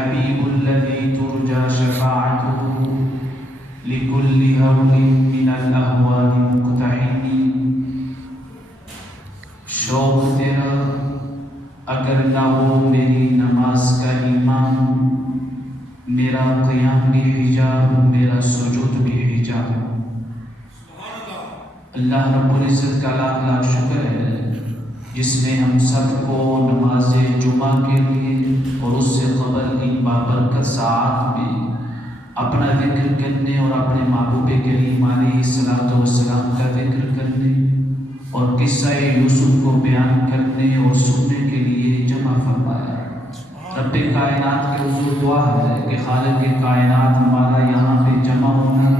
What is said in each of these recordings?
الحبيب الذي ترجى شفاعته لكل هول من الأهوال مقتحم. شوق تیرا اگر نہ ہو میری نماز کا امام، میرا قیام بھی حجاب، میرا سجود بھی حجاب. اللہ رب العزت کا لاکھ لاکھ شکر ہے جس نے ہم سب کو نماز جمعہ کے لیے اور اس سے قبل ان بابرکت ساعات میں اپنا ذکر کرنے اور اپنے محبوب کریم علیہ الصلوۃ والسلام کا ذکر کرنے اور قصہ یوسف کو بیان کرنے اور سننے کے لیے جمع فرمایا. رب کائنات کے حضور دعا ہے کہ خالق کائنات ہمارا یہاں پہ جمع ہونا،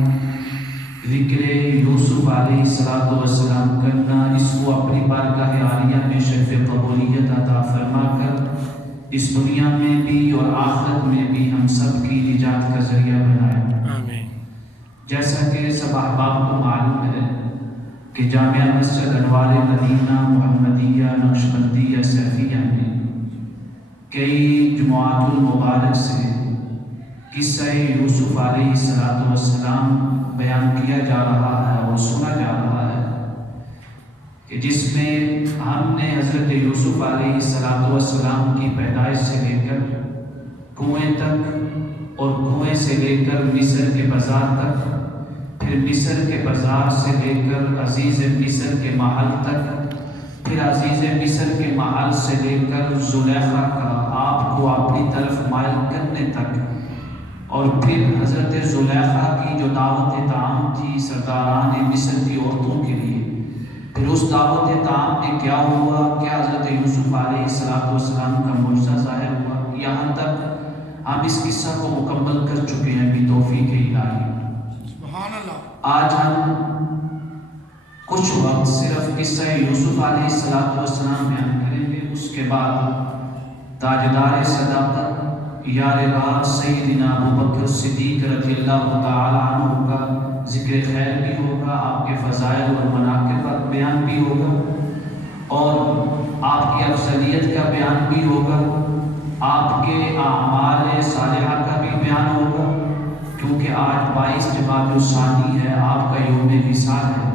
ذکر یوسف علیہ الصلوۃ والسلام کرنا، اس کو اپنی بارگاہ عالیہ میں شرف قبولیت عطا فرما کر اس دنیا میں بھی اور آخرت میں بھی ہم سب کی نجات کا ذریعہ بنائے. آمین. جیسا کہ سب احباب کو معلوم ہے کہ جامعہ مسجد انوار مدینہ محمدیہ نقشبندیہ سیفیہ میں کئی جمعات المبارک سے قصہ یوسف علیہ الصلوۃ والسلام بیان کیا جا رہا ہے اور سنا جا رہا ہے، کہ جس میں ہم نے حضرت یوسف علیہ الصلوۃ والسلام کی پیدائش سے لے کر کنویں تک اور کنویں سے لے کر مصر کے بازار تک، پھر مصر کے بازار سے لے کر عزیز مصر کے محل تک، پھر عزیز مصر کے محل سے لے کر زلیخا کا آپ کو اپنی طرف مائل کرنے تک، اور پھر حضرت زلیخا کی جو دعوت طعام تھی سرداران مصر کی عورتوں کے لیے، پھر اس دعوت طعام میں کیا ہوا، کیا حضرت یوسف علیہ السلام کا معجزہ ظاہر ہوا، یہاں تک ہم اس قصہ کو مکمل کر چکے ہیں بتوفیق الہی. سبحان اللہ. آج ہم کچھ وقت صرف قصہ یوسف علیہ السلام بیان کریں گے، اس کے بعد تاجدار صداقت یار غار سیدنا ابوبکر صدیق رضی اللہ تعالی عنہ کا ذکر خیر بھی ہوگا، آپ کے فضائل اور مناقب کا بیان بھی ہوگا، اور آپ کی افضلیت کا بیان بھی ہوگا، آپ کے اعمال صالحہ کا بھی بیان ہوگا، کیونکہ آج 22 جمادی الثانی ہے، آپ کا یوم وصال ہے.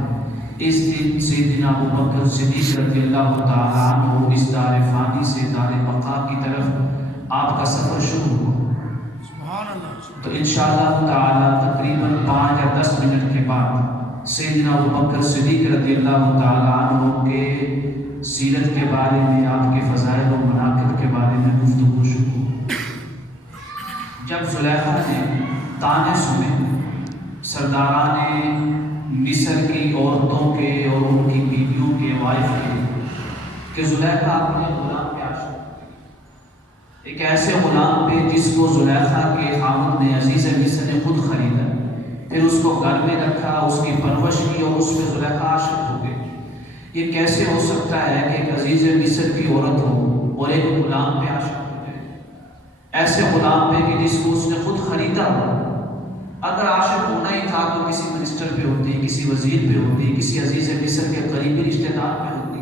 اس دن سیدنا ابوبکر صدیق رضی اللہ تعالی عنہ اس دار فانی سے دار بقا کی طرف آپ کا سفر شروع ہو. سبحان اللہ. تو انشاءاللہ تعالی تقریباً 5 یا 10 منٹ کے بعد سیدنا ابوبکر صدیق رضی اللہ تعالی عنہ کے سیرت کے بارے میں، آپ کے فضائل و مناقب کے بارے میں گفتگو شروع ہو. جب زلیخا نے تانے سنے سرداران مصر کی عورتوں کے اور ان کی بیویوں کے، وائف کے، کہ زلیخا اپنے غلام پہ عاشق، ایک ایسے غلام پہ جس کو زلیخا کے خاوند نے عزیز مصر نے خود خریدا، پھر اس کو گھر میں رکھا، اس کی پرورش کی اور اس پہ زلیخا عاشق ہو گئی. یہ کیسے ہو سکتا ہے کہ ایک عزیز مصر کی عورت ہو اور ایک غلام پہ عاشق ہو جائے؟ ایسے غلام پہ کہ جس کو اس نے خود خریدا ہو. اگر عاشق ہونا ہی تھا تو کسی منسٹر پہ ہوتی، کسی وزیر پہ ہوتی، کسی عزیز مصر کے قریبی رشتہ دار پہ ہوتی،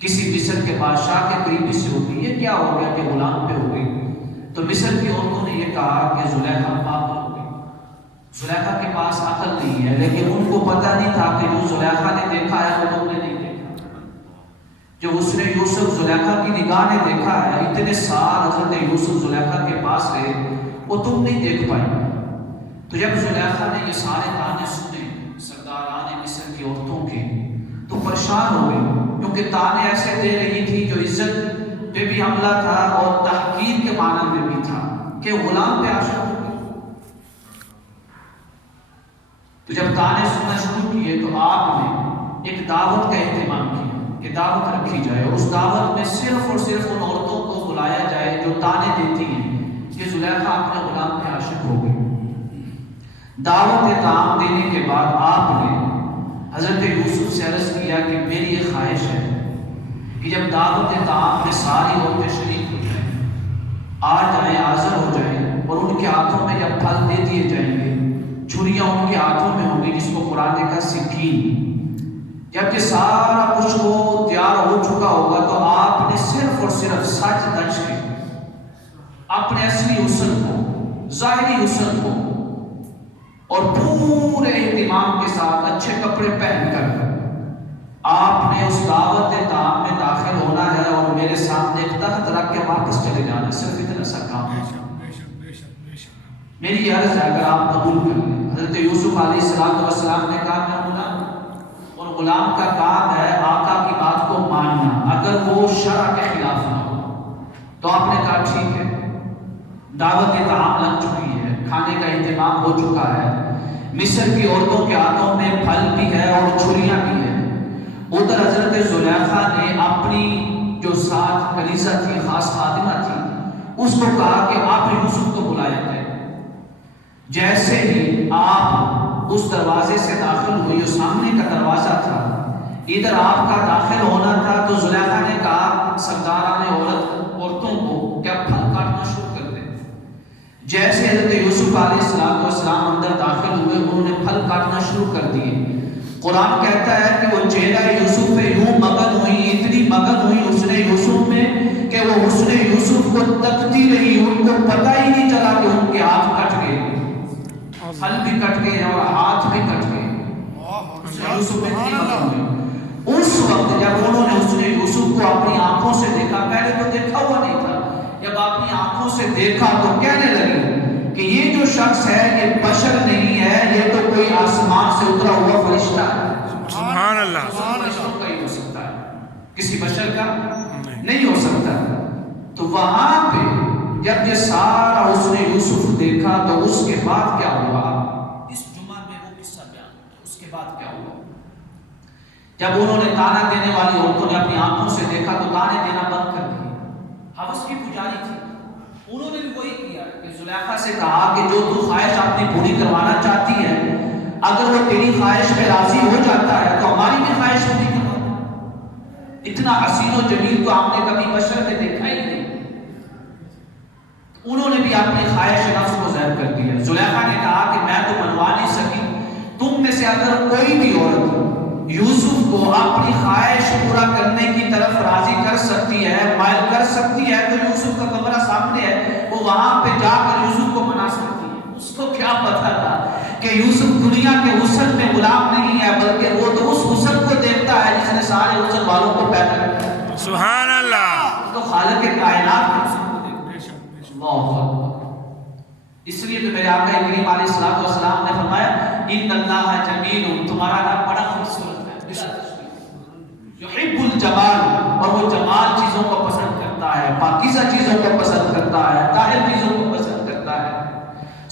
کسی مصر کے بادشاہ کے قریبی سے ہوتی. یہ کیا ہو گیا کہ غلام پہ ہو گئی؟ تو مصر کی عورتوں نے یہ کہا کہ زلیخا پاگل ہو گئی، زلیخا کے پاس عقل نہیں ہے. لیکن ان کو پتہ نہیں تھا کہ جو زلیخا نے دیکھا ہے وہ تم نے نہیں دیکھا. جو اس نے یوسف زلیخا کی نگاہ نے دیکھا ہے، اتنے سال حضرت یوسف زلیخا کے پاس رہے، وہ تم نہیں دیکھ پائی. تو جب زلیخا نے یہ سارے تانے سنے سرداران مصر کی عورتوں کے، تو پریشان ہو گئی، کیونکہ تانے ایسے دے رہی تھی جو عزت پہ بھی حملہ تھا اور تحقیر کے معنی میں بھی تھا، کہ غلام پہ عاشق ہو گئی. تو جب تانے سننا شروع کیے تو آپ نے ایک دعوت کا اہتمام کیا کہ دعوت رکھی جائے، اور اس دعوت میں صرف اور صرف ان عورتوں کو بلایا جائے جو تانے دیتی ہیں کہ زلیخا اپنے غلام پہ عاشق ہو گئی. دعوت طعام دینے کے بعد آپ نے حضرت یوسف سے عرض کیا کہ میری یہ خواہش ہے کہ جب دعوت طعام میں ساری عورتیں شریک ہو جائیں، آ جائیں، حاضر ہو جائیں، اور ان کے ہاتھوں میں جب پھل دے دیے جائیں گے، چھریاں ان کے ہاتھوں میں ہوں گی جس کو قرآن کا سکین، جب یہ سارا کچھ وہ تیار ہو چکا ہوگا تو آپ نے صرف اور صرف سچ دج کے اپنے اصلی حسن کو، ظاہری حسن کو، اور پورے اہتمام کے ساتھ اچھے کپڑے پہن کر آپ نے اس دعوت طعام میں داخل ہونا ہے اور میرے سامنے ایک تخت رکھ کے واپس چلے جانا ہے، صرف اتنا سا کام ہے۔ میری عرض ہے اگر آپ قبول کر لیں، حضرت یوسف علیہ السلام نے کہا میں غلام ہوں، اور غلام کا کام ہے آقا کی بات کو ماننا اگر وہ شرع کے خلاف نہ ہو۔ تو آپ نے کہا ٹھیک ہے، دعوت طعام لگ چکی ہے، کھانے کا اہتمام ہو چکا ہے، مصر کی عورتوں کے ہاتھوں میں پھل بھی ہے اور چھریاں بھی ہیں۔ ادھر حضرت زلیخا نے اپنی جو ساتھ کلیسا تھی، خاص خادمہ تھی، اس کو کہا کہ آپ یوسف کو بلایا کریں۔ جیسے ہی آپ اس دروازے سے داخل ہوئی، اس سامنے کا دروازہ تھا، ادھر آپ کا داخل ہونا تھا، تو زلیخا نے کہا سرداران عورتوں کو کہ آپ پھل کاٹنا شروع کر دیں۔ جیسے حضرت یوسف علیہ السلام اندر داخل ہوئے، انہوں نے پھل کاٹنا شروع کر دیے۔ قرآن کہتا ہے کہ وہ چہرہ یوسف پہ یوں مگن ہوئی، اتنی مگن ہوئی حسن یوسف میں کہ وہ حسن یوسف کو تکتی رہی، ان کو پتہ ہی نہیں چلا کہ ان کے ہاتھ کٹ گئے، پھل بھی کٹ گئے اور ہاتھ بھی کٹ گئے۔ یوسف میں اتنی مگن ہوئی۔ اس وقت جب انہوں نے حسن یوسف کو اپنی آنکھوں سے دیکھا، پہلے تو دیکھا ہوا نہیں تھا، جب اپنی آنکھوں سے دیکھا تو کہنے لگے کہ یہ جو شخص ہے یہ بشر نہیں ہے، یہ تو کوئی آسمان سے اترا ہوا فرشتہ ہے۔ سبحان اللہ، فرشتوں کا ہی ہو سکتا ہے، کسی بشر کا نہیں ہو سکتا۔ تو وہاں پہ جب یہ سارا اس نے یوسف دیکھا تو اس کے بعد کیا ہوا، اس جمعہ میں وہ قصہ بیان ہوا۔ اس کے بعد کیا ہوا، جب انہوں نے تانا دینے والی عورتوں نے اپنی آنکھوں سے دیکھا تو تانے دینا بند کر دیے۔ حوث کی پجاری تھی، انہوں نے بھی وہی کیا کہ زلیخا سے کہا کہ جو تو خواہش اپنی پوری کروانا چاہتی ہے، اگر وہ تیری خواہش پہ راضی ہو جاتا ہے تو ہماری بھی خواہش پوری کروا دے۔ اتنا حسین و جمیل تو آپ نے کبھی بشر میں دیکھا ہی نہیں۔ انہوں نے بھی اپنی خواہش نفس کو ظاہر کر دیا۔ زلیخا نے کہا کہ میں تو منوا نہیں سکی، تم میں سے اگر کوئی بھی عورت یوسف کو اپنی خواہش پورا کرنے کی طرف راضی کر سکتی ہے، مائل کر سکتی ہے، تو یوسف کا کمرہ سامنے ہے، وہ وہاں پہ جا کر یوسف کو منا سکتی ہے۔ اس کو کیا پتا تھا کہ یوسف دنیا کے حسن میں غلام نہیں ہے، بلکہ وہ تو اس حسن کو دیکھتا ہے جس نے سارے حسن والوں کو پیدا کیا۔ سبحان اللہ، تو خالق کائنات کے حسن کو دیکھتا ہے۔ اللہ اکبر۔ اس لیے تو میرے آقا کریم علیہ السلام نے فرمایا ان اللہ جمیل، تمہارا رب بڑا خوبصورت ہے، یحب الجمال، اور وہ جمال چیزوں کو پسند کرتا ہے، پاکیزہ چیزوں کو پسند کرتا ہے، طاہر چیزوں کو پسند کرتا ہے۔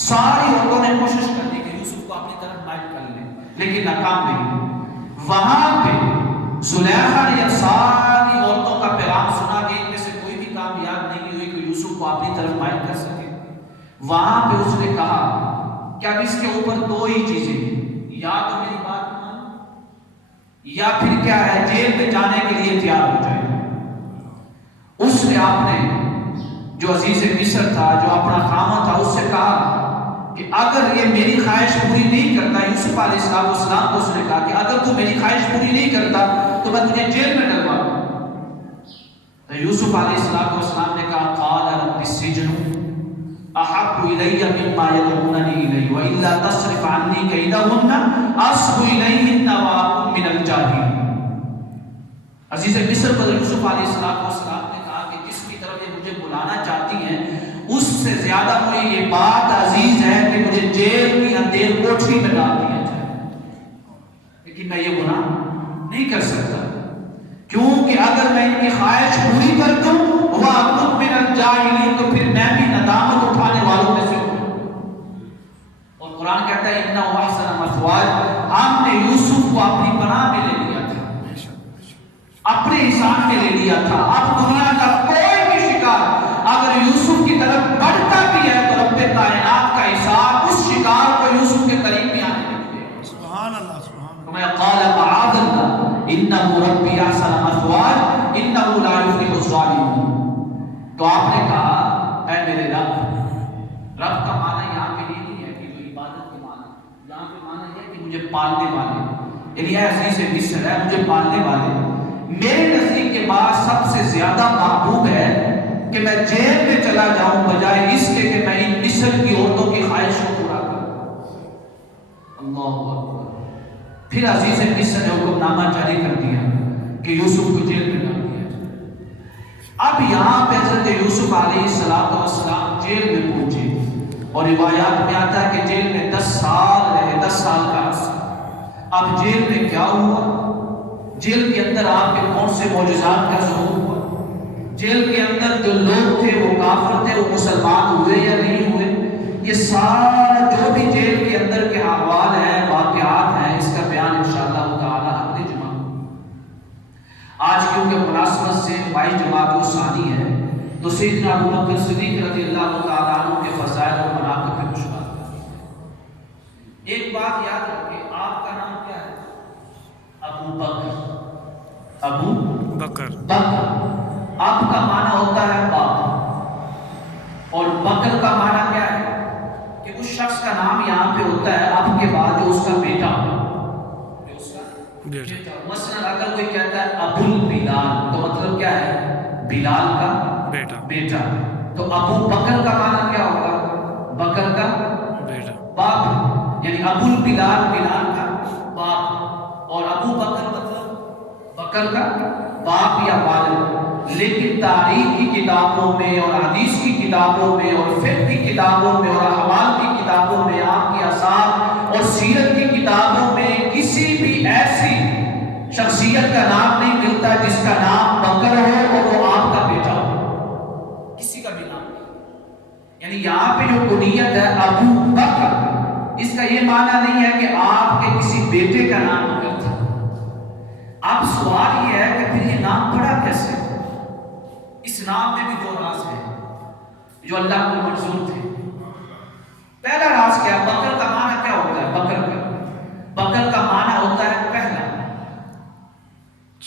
ساری عورتوں نے کوشش کر دی کہ یوسف کو اپنی طرف مائل کر لیں، لیکن ناکام نہیں۔ وہاں پہ زلیخا نے ساری عورتوں کا پیغام سنا کہ ان میں سے کوئی بھی کامیاب نہیں ہوئی کہ یوسف کو اپنی طرف مائل کر سکے۔ وہاں پہ اس نے کہا کہ اب اس کے اوپر دو ہی چیزیں ہیں، یا تو میری بات مان، یا پھر کیا ہے جیل میں جانے کے لیے تیار ہو جائے۔ اس نے اپنے جو عزیز مصر تھا، جو اپنا خامہ تھا، اس سے کہا کہ اگر یہ میری خواہش پوری نہیں کرتا، یوسف علیہ السلام کو اس نے کہا کہ اگر تو میری خواہش پوری نہیں کرتا تو میں تجھے جیل میں ڈلوا دوں۔ تو یوسف علیہ السلام نے کہا قال رب السجن احب الی مما یدعوننی الیہ والا تصرف عنی کیدہن اصب الیہن واکن من الجاہلین۔ عزیز مصر پر یوسف علیہ السلام نے کہا کہ جس کی طرف یہ مجھے بلانا چاہتی ہیں اس سے زیادہ مجھے یہ بات عزیز ہے کہ مجھے جیل کی اندھیر کوٹری میں ڈال دیا جائے، لیکن میں یہ گناہ نہیں کر سکتا، کیونکہ اگر میں ان کی خواہش پوری کر دوں وَأَكُنْ مِنَ الْجَاهِلِينَ تو پھر میں بھی ندامت اٹھانے والوں میں سے ہوں۔ اور قرآن کہتا ہے اِنَّهُ أَحْسَنَ مَثْوَايَ، ہم نے یوسف کو اپنی پناہ میں لے لیا تھا، اپنے انسان میں لے لیا تھا۔ اب دنیا کا کوئی بھی شکار اگر یوسف کی طرف بڑھتا بھی ہے تو رب کائنات کا حساب اس شکار کو یوسف کے قریب بھی آنے نہیں دے گا۔ سبحان اللہ، سبحان اللہ۔ قال معاذ اللہ انہ ربی احسن مثواي انہ لا یفلح الظالمون۔ تو آپ نے کہا اے میرے رب، رب کا معنی یہاں پہ یہ نہیں ہے کہ جو عبادت کے معنی، یہاں پہ معنی یہ ہے کہ مجھے پالنے والے، یعنی اے عزیز مصر ہے مجھے پالنے والے۔ میرے نزدیک کے بعد سب سے زیادہ محبوب ہے کہ میں جیل میں چلا جاؤں بجائے اس کے کہ میں ان مصر کی عورتوں کی خواہش کو پورا کروں. اللہ اکبر. پھر عزیز مصر نے حکم نامہ جاری کر دیا کہ یوسف کو جیل میں ڈال دیا. اب یہاں پہ حضرت یوسف علیہ السلام جیل میں پہنچے اور روایات میں آتا ہے کہ جیل میں 10 سال رہے, 10 سال کا عرصہ. اب جیل میں کیا ہوا؟ جیل کے اندر آپ کے کون سے معجزات کا ظہور ہوا؟ جیل کے اندر جو لوگ تھے وہ کافر تھے, وہ مسلمان ہوئے یا نہیں ہوئے؟ یہ سارا جو بھی جیل کے اندر کے احوال ہیں, واقعات ہیں, اس کا بیان انشاءاللہ تعالی اگلے جمعہ. آج کیونکہ مناسبت سے 22 جمادی الثانی ہے تو سیدنا ابو بکر صدیق رضی اللہ تعالیٰ عنہ کے فضائل اور مناقب پہ کچھ بات کریں. ایک بات یاد رکھیں, آپ کا نام کیا ہے؟ ابو بکر. ابو بکر. بکر آپ کا معنی ہوتا ہے باپ, اور بکر کا معنی کیا ہے کہ اس شخص کا نام یہاں پہ ہوتا ہے اب کے بعد جو اس کا بیٹا ہو. مثلا اگر کوئی کہتا ہے ابو بلال تو مطلب کیا ہے؟ بلال کا بیٹا. تو ابو بکر کا معنی کیا ہوگا؟ بکر کا بیٹا, باپ. یعنی ابو بلال, بلال کا باپ, اور ابو بکر مطلب بکر کا باپ یا والد. لیکن تاریخ کی کتابوں میں اور حدیث کی کتابوں میں اور فقہ کی کتابوں میں اور احوال کی کتابوں میں, آپ کی آثار اور سیرت کی کتابوں میں کسی بھی ایسی شخصیت کا نام نہیں ملتا جس کا نام بکر ہو اور وہ آپ کا بیٹا ہو. کسی کا بھی نام نہیں. یعنی یہاں پہ جو کنیت ہے ابو بکر, اس کا یہ معنی نہیں ہے کہ آپ کے کسی بیٹے کا نام بکر تھا. اب سوال یہ ہے کہ پھر یہ نام پڑا کیسے؟ اس نام میں بھی 2 راز ہیں جو اللہ کو منظور تھے. پہلا راز کیا؟ بکر کا معنی کیا ہوتا ہے؟ بکر کا معنی ہوتا ہے پہلا.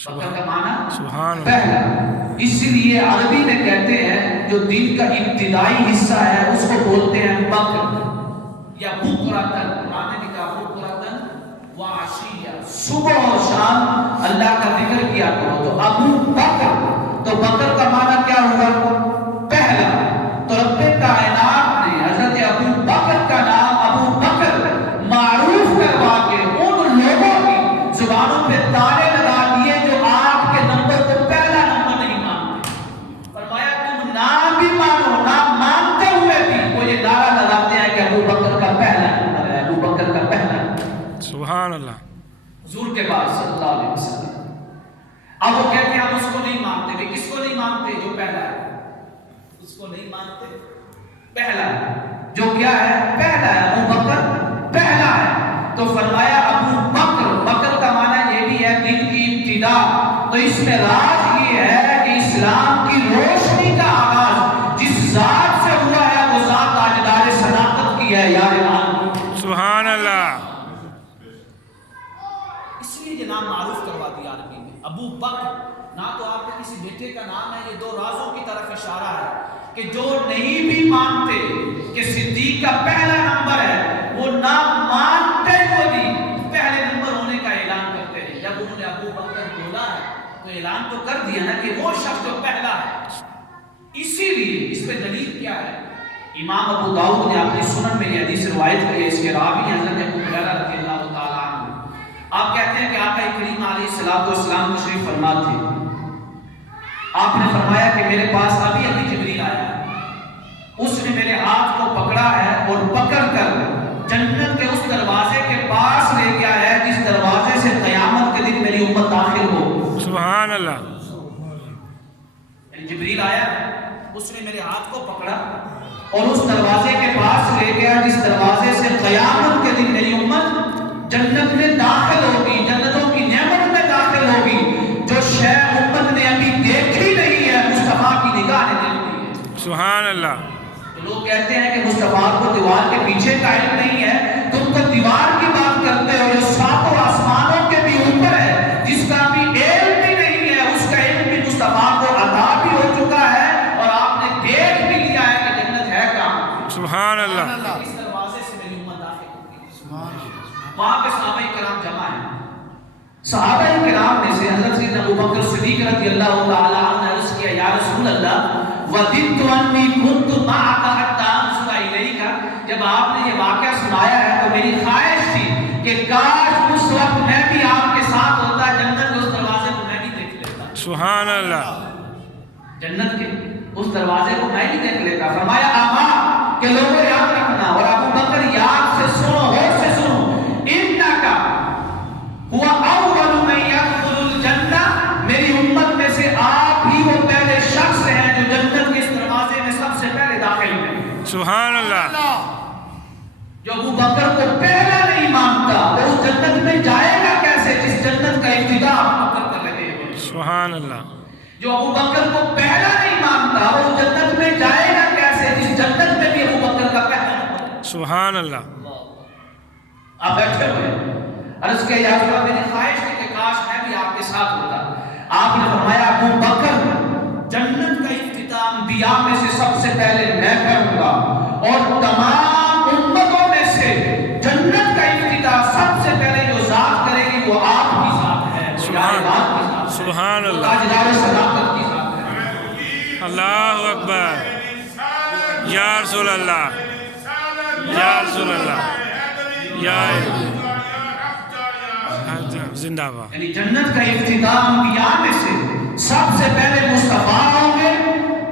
بکر کا معنی پہلا. اس لیے عربی میں کہتے ہیں جو دن کا ابتدائی حصہ ہے اس کو بولتے ہیں بکر یا بکرتن. قرآن نے کہا بکرتن وعشیہ, صبح اور شام اللہ کا ذکر کیا کرو. تو ابو بکر, تو بکر کا معنی کیا ہوگا؟ پہلا. تو رب کائنات نے حضرت ابو بکر کا نام ابو بکر معروف کروا کے ان لوگوں کی زبانوں پہ تالے لگا دیے جو آپ کے نمبر کو پہلا نمبر نہیں مانتے. فرمایا تم نام بھی مانو, نام مانتے ہوئے بھی وہ یہ نعرہ لگاتے ہیں کہ ابو بکر کا پہلا نمبر ہے, ابو بکر کا پہلا. سبحان اللہ. حضور کے بعد صلی اللہ علیہ وسلم. اب وہ کہتے ہیں ہم اس کو نہیں مانتے. کہ کس کو نہیں مانتے؟ جو پہلا ہے. اس کو نہیں مانتے پہلا, جو کیا ہے؟ پہلا ہے. ابو بکر پہلا ہے. تو فرمایا ابو بکر, بکر کا معنی یہ بھی ہے دن کی ابتدا. تو اس میں راز یہ ہے کہ اسلام کی روشنی کا آغاز جس ذات سے ہوا ہے وہ ذات تاجدار صداقت کی ہے. یار سبحان اللہ. اس لیے یہ نام معروف کروا دیا عربی میں ابو بکر. نہ تو آپ کے کسی بیٹے کا نام ہے, یہ 2 رازوں کی طرف اشارہ ہے کہ جو نہیں بھی مانتے کہ صدیق کا پہلا نمبر ہے, وہ نام مانتے ہوئے بھی پہلے نمبر ہونے کا اعلان کرتے ہیں. جب انہوں نے ابو بکر بولا ہے تو اعلان تو کر دیا نا کہ وہ شخص جو پہلا ہے. اسی لیے اس پہ دلیل کیا ہے؟ امام ابو داؤد نے اپنی سنن میں یہ حدیث روایت کی ہے. اس کے راوی حضرت ابو ہریرہ رضی اللہ تعالیٰ عنہ. آپ کہتے ہیں کہ آقا کریم علیہ السلام تشریف فرما تھے. آپ نے فرمایا کہ میرے پاس ابھی جبریل آیا, اس نے میرے ہاتھ کو پکڑا ہے اور پکڑ کر جنت کے اس دروازے کے پاس لے گیا ہے جس دروازے سے قیامت کے دن میری امت داخل ہو. سبحان اللہ. جبریل آیا, اس نے میرے ہاتھ کو پکڑا اور اس دروازے کے پاس لے گیا جس دروازے سے قیامت کے دن میری امت جنت میں داخل ہوگی, جنتوں کی نعمت میں داخل ہوگی. جو شے امت نے ابھی دیکھی نہیں ہے مصطفیٰ کی نگاہ نے دیکھی ہے. سبحان اللہ. تو لوگ کہتے ہیں کہ مصطفیٰ کو دیوار کے پیچھے کا علم نہیں ہے. تم تو دیوار کی بات کرتے ہو جو 7 آسمانوں کے بھی اوپر ہے, جس کا بھی علم بھی نہیں ہے, اس کا علم بھی مصطفیٰ کو عطا بھی ہو چکا ہے اور آپ نے دیکھ بھی لیا ہے کہ جنت ہے کہاں. سبحان اللہ. اس دروازے سے میری امت داخل ہوگی. وہاں پہ صحابہ کرام جمع ہیں. صحابہ کرام میں سے حضرت سیدنا ابو بکر صدیق رضی اللہ تعالیٰ عنہ نے عرض کیا یا رسول اللہ وَدِدْتُ أَنِّي كُنْتُ مَعَكَ حَتَّىٰ أَنْظُرَ إِلَيْكَ، جب آپ نے یہ واقعہ سنایا ہے تو میری خواہش تھی کہ کاش اس وقت میں بھی آپ کے ساتھ ہوتا، جنت کے اس دروازے کو میں بھی دیکھ لیتا، سبحان اللہ، جنت کے اس دروازے کو میں بھی دیکھ لیتا۔ فرمایا آما کہ لوگوں یاد رکھنا، اور ابو بکر یاد سے سنو، غور سے سنو، انک هو اول من يدخل الجنہ، میری امت میں سے آپ ہی وہ پہلے شخص ہیں جو جنت کے اس دروازے میں سب سے پہلے داخل ہوئے۔ سبحان اللہ، جو ابو بکر کو پہلا نہیں مانتا وہ اس جنت میں جائے گا کیسے جس جنت کا ابتدا ابو بکر کر رہے ہیں؟ سبحان اللہ، جو ابو بکر کو پہلا نہیں مانتا وہ جنت میں جائے گا کیسے جس جنت میں بھی ابو بکر کا پہلا نمبر ہے؟ سبحان اللہ، آپ بیٹھے ہوئے عرض کہ یا رسول اللہ میری خواہش تھی کہ کاش میں بھی آپ کے ساتھ ہوتا۔ آپ نے فرمایا ابو بکر جنت کا افتتاح انبیاء میں سے سب سے پہلے میں کروں گا، اور تمام امتوں میں سے جنت کا افتتاح سب سے پہلے جو ذات کرے گی وہ آپ کی ذات ہے، سبحان اللہ، تاجدار صداقت کی ذات ہے۔ اللہ اکبر، یا رسول اللہ، یا رسول اللہ، یا زندہ باد۔ یعنی جنت کا افتتاح انبیاء میں سے سب سے پہلے مصطفیٰ ہوں گے،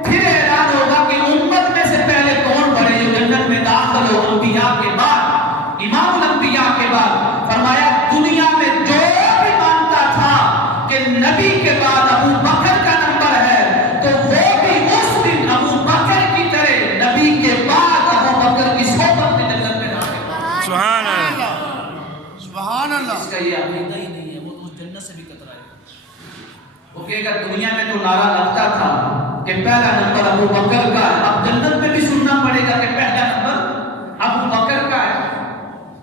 پھر اعلان ہوگا کہ امت میں سے پہلے کون بڑے جو جنت میں داخل ہو، انبیاء کے بعد، امام الانبیاء کے بعد۔ فرمایا دنیا میں جو بھی مانتا تھا کہ نبی کے بعد ابو بکر کا نمبر ہے تو وہ بھی اس دن ابو بکر کی طرح نبی کے بعد ابو بکر کی صحبت میں جنت میں داخل ہو۔ سبحان اللہ، سبحان اللہ، اس کا یہ عقیدہ ہی نہیں ہے، وہ تو جنت سے بھی کترائے گا۔ وہ کہے گا دنیا میں تو نعرہ لگتا تھا کہ پہلا نمبر ابو بکر کا ہے، اب جنت میں بھی سننا پڑے گا کہ پہلا نمبر ابو بکر کا ہے۔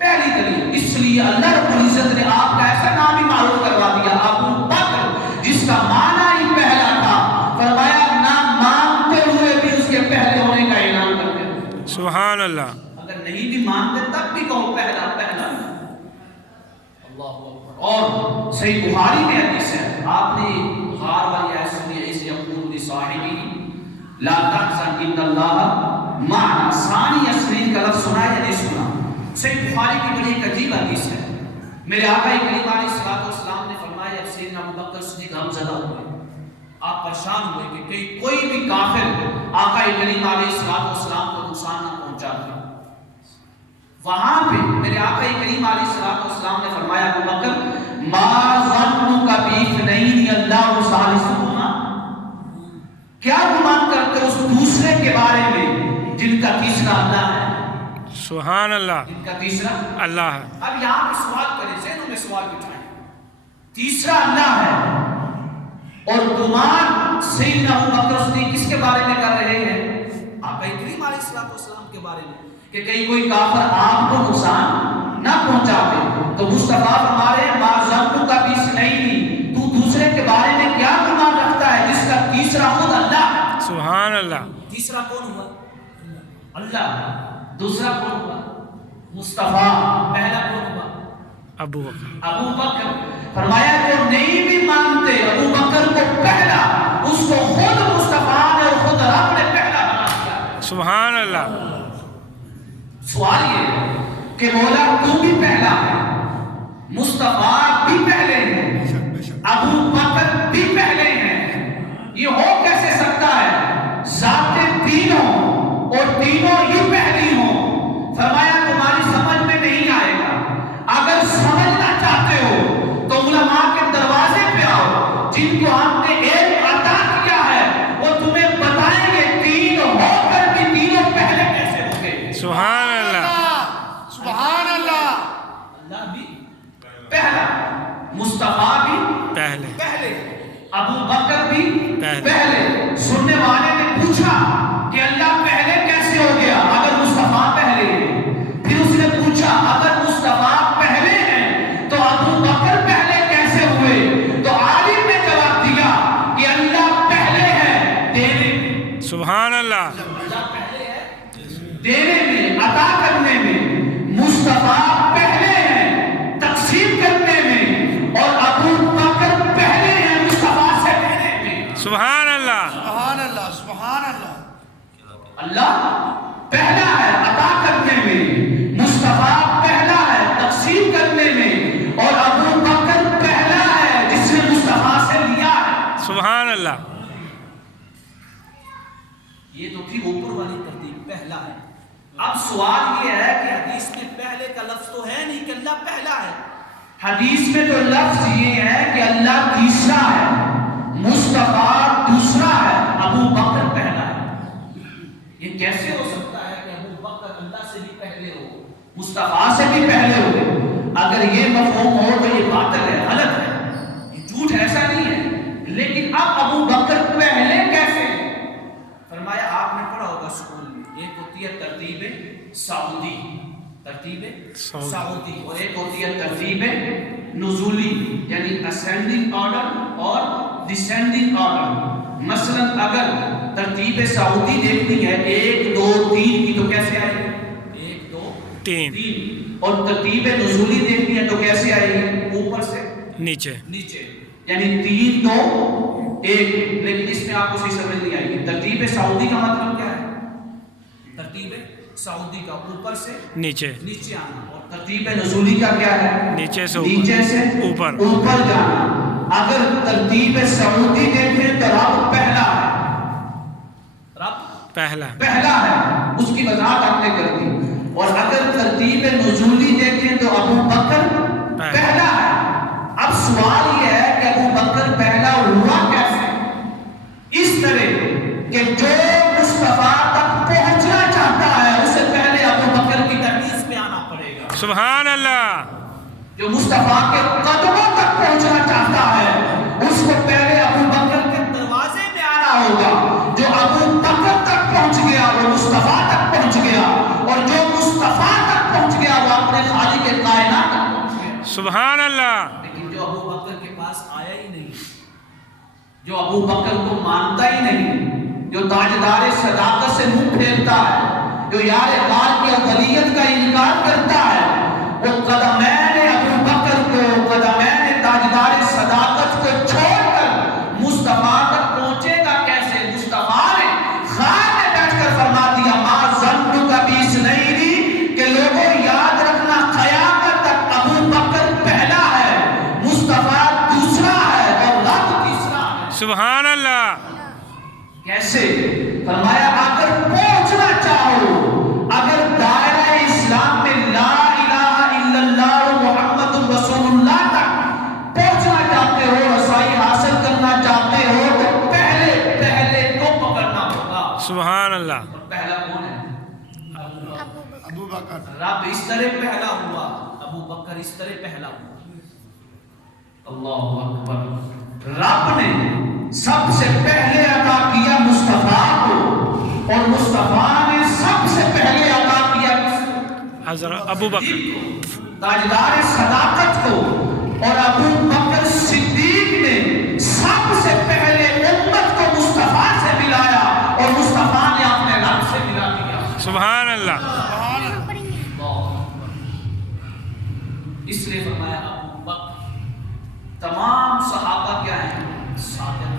پہلی دلیل اس لیے اللہ رب العزت نے آپ کا ایسا نام ہی معروف کروا دیا ابو بکر، جس کا معنی ہی پہلا تھا۔ فرمایا نہ مانتے ہوئے بھی اس کے پہلے ہونے کا اعلان کرتے ہیں۔ سبحان اللہ، اگر نہیں بھی مانتے تب بھی کہو پہلا پہلا۔ اور صحیح بخاری میں حدیث ہے، آپ نے غار والی آیت سنی ہے، اس یقول لصاحبہ لا تحزن ان اللہ معنا، ثانی اثنین کا لفظ سنا ہے یا نہیں سنا؟ صحیح بخاری کی بڑی ایک عجیب حدیث ہے، میرے آقا کریم علیہ السلام نے فرمایا جب سیدنا ابو بکر صدیق غمزدہ ہوئے، آپ پریشان ہوئے کہ کوئی بھی کافر آقا کریم علیہ السلام کو نقصان نہ پہنچا دے۔ وہاں پہ میرے آقا کریم علیہ السلام نے فرمایا ابو بکر ما ظنک باثنین اللہ ثالثہما، کیا گمان کرتے اس دوسرے کے بارے میں جن کا تیسرا اللہ ہے؟ سبحان اللہ، جن کا تیسرا اللہ ہے۔ اب یہاں پہ سوال کریں، ذہنوں میں سوال بٹھائیں، تیسرا اللہ ہے اور گمان سیدنا ابو بکر صدیق کس کے بارے میں کر رہے ہیں؟ آقا کریم علیہ السلام کے بارے میں، کہ کہیں کوئی کافر آپ کو نقصان نہ پہنچا دے۔ تو مصطفیٰ فرما رہے ہیں ما ظنک باثنین، تو دوسرے کے بارے میں کیا گمان رکھتا ہے جس کا تیسرا خود اللہ ہے؟ سبحان اللہ، تیسرا کون ہوا؟ اللہ۔ دوسرا کون ہوا؟ مصطفیٰ۔ پہلا کون ہوا؟ ابو بکر۔ ابو بکر۔ فرمایا جو نہیں بھی مانتے ابو بکر کو پہلا، اس کو خود مصطفیٰ نے اور خود رب نے پہلا بنا دیا۔ سبحان اللہ، سوال یہ ہے کہ مولا تو بھی پہلا ہے، مصطفیٰ بھی پہلے ہیں، ابو بکر بھی پہلے ہیں، یہ ہو کیسے سکتا ہے؟ ذاتیں تینوں اور تینوں ہی پہلی ہوں۔ فرمایا تمہاری سمجھ میں نہیں آئے گا، اگر سمجھنا چاہتے ہو تو علماء کے دروازے پہ آؤ، جن کو ہم نے علم عطا کیا ہے وہ تمہیں بتائیں گے تین ہو کر بھی تینوں پہلے کیسے ہوں گے۔ سبحان اللہ، سبحان اللہ، اللہ بھی پہلا، مصطفیٰ بھی پہلے، ابو بکر بھی پہلے۔ پہلے۔ سننے والے نے پوچھا کہ اللہ پہلے کیسے ہو گیا اگر مصطفیٰ پہلے ہیں؟ پھر اس نے پوچھا اگر مصطفیٰ پہلے ہیں تو ابو بکر پہلے کیسے ہوئے؟ تو عالم نے جواب دیا کہ اللہ پہلے ہے دینے میں۔ سبحان اللہ، اللہ پہلے ہے دینے میں، عطا کرنے میں، مصطفیٰ پہلے ہیں تقسیم کرنے میں، اور ابو بکر پہلے ہیں مصطفیٰ سے لینے میں۔ سبحان اللہ، سبحان اللہ، سبحان اللہ۔ اللہ پہلا ہے عطا کرنے میں، مصطفیٰ پہلا ہے تقسیم کرنے میں، اور ابو بکر پہلا ہے جس نے مصطفیٰ سے لیا ہے۔ سبحان اللہ۔ یہ تو تھی اوپر والی ترتیب، پہلا ہے۔ اب سوال یہ ہے کہ حدیث میں پہلے کا لفظ تو ہے نہیں کہ اللہ پہلا ہے، حدیث میں تو لفظ یہ ہے کہ اللہ تیسرا ہے، مصطفیٰ دوسرا ہے، ابو بکر پہلا ہے۔ یہ کیسے ہو سکتا ہے کہ ابو بکر اللہ سے بھی پہلے ہو، مصطفیٰ سے بھی پہلے ہو؟ اگر یہ مفہوم ہو تو یہ باطل ہے، غلط ہے، یہ جھوٹ ایسا نہیں ہے۔ لیکن اب ابو بکر پہلے کیسے؟ فرمایا آپ نے پڑھا ہوگا اسکول میں، ایک ہوتی ہے ترتیب سعودی، ترتیب سعودی، اور ایک ہوتی ہے ترتیب نزولی، یعنی اسینڈنگ آرڈر اور ڈسینڈنگ آرڈر۔ مثلا اگر ترتیب سعودی دیکھنی ہے 1 2 3 کی تو کیسے آئے گی؟ 1 2 3۔ اور ترتیب نزولی دیکھنی ہے تو کیسے آئے گی؟ اوپر سے نیچے، یعنی 3 2 1۔ لیکن اس میں آپ کو صحیح سمجھ نہیں آئے گی۔ ترتیب سعودی کا مطلب کیا ہے؟ ترتیب سعودی کا اوپر سے نیچے آنا، اور ترتیب نزولی کا کیا ہے؟ نیچے سے اوپر جانا۔ اگر ترتیب سعودی دیکھیں تو رب پہلا ہے، رب پہلا ہے، اس کی وضاحت آپ نے کر دی۔ اور اگر ترتیب نزولی دیکھیں تو ابو بکر پہلا ہے۔ اب سوال یہ ہے کہ ابو بکر پہلا ہوا کیسے؟ اس طرح کہ جو مصطفیٰ تک پہنچنا چاہتا ہے اسے پہلے ابو بکر کی تمیز میں آنا پڑے گا۔ سبحان اللہ۔ جو مصطفیٰ کے قدموں تک پہنچنا چاہتا ہے اس کو پہلے ابو بکر کے دروازے میں آنا ہوگا۔ جو ابو بکر تک پہنچ گیا وہ مصطفیٰ تک پہنچ گیا، اور جو مصطفیٰ تک پہنچ گیا وہ اپنے خالق کائنات تک پہنچ گیا۔ سبحان اللہ۔ لیکن جو ابو بکر کے پاس آیا ہی نہیں، جو ابو بکر کو مانتا ہی نہیں، جو تاجدار صداقت سے منہ پھیرتا ہے، جو یار غار کی اولیت کا انکار کرتا ہے، وہ قدمین ابو بکر کو، قدمین تاجدار صداقت کو چھوڑ کر مصطفیٰ تک پہنچے گا کیسے؟ مصطفیٰ نے غار میں بیٹھ کر فرما دیا ما ظنک باثنین، کہ لوگوں یاد رکھنا قیامت تک ابو بکر پہلا ہے، مصطفیٰ دوسرا ہے، اور رب تیسرا ہے۔ سبحان اللہ۔ کیسے؟ فرمایا اگر پہنچنا چاہو، اگر دائرہ اسلام میں لا الہ الا اللہ محمد رسول اللہ تک پہنچنا چاہتے ہو، رسائی حاصل کرنا چاہتے ہو، تو پہلے کو پکڑنا ہوگا۔ سبحان اللہ۔ اور پہلا کون ہے؟ ابو بکر۔ رب اس طرح پہلا ہوا، ابو بکر اس طرح پہلا ہوا۔ اللہ اکبر۔ رب نے سب سے پہلے عطا کیا مصطفیٰ کو، اور مصطفیٰ نے سب سے پہلے عطا کیا حضرت ابو بکر تاجدار صداقت کو، اور ابو بکر صدیق نے سب سے پہلے امت کو مصطفیٰ سے ملایا، اور مصطفیٰ نے اپنے رب سے ملا دیا۔ سبحان اللہ۔ اس لیے فرمایا ابو بکر، تمام صحابہ کیا ہیں؟ صادق۔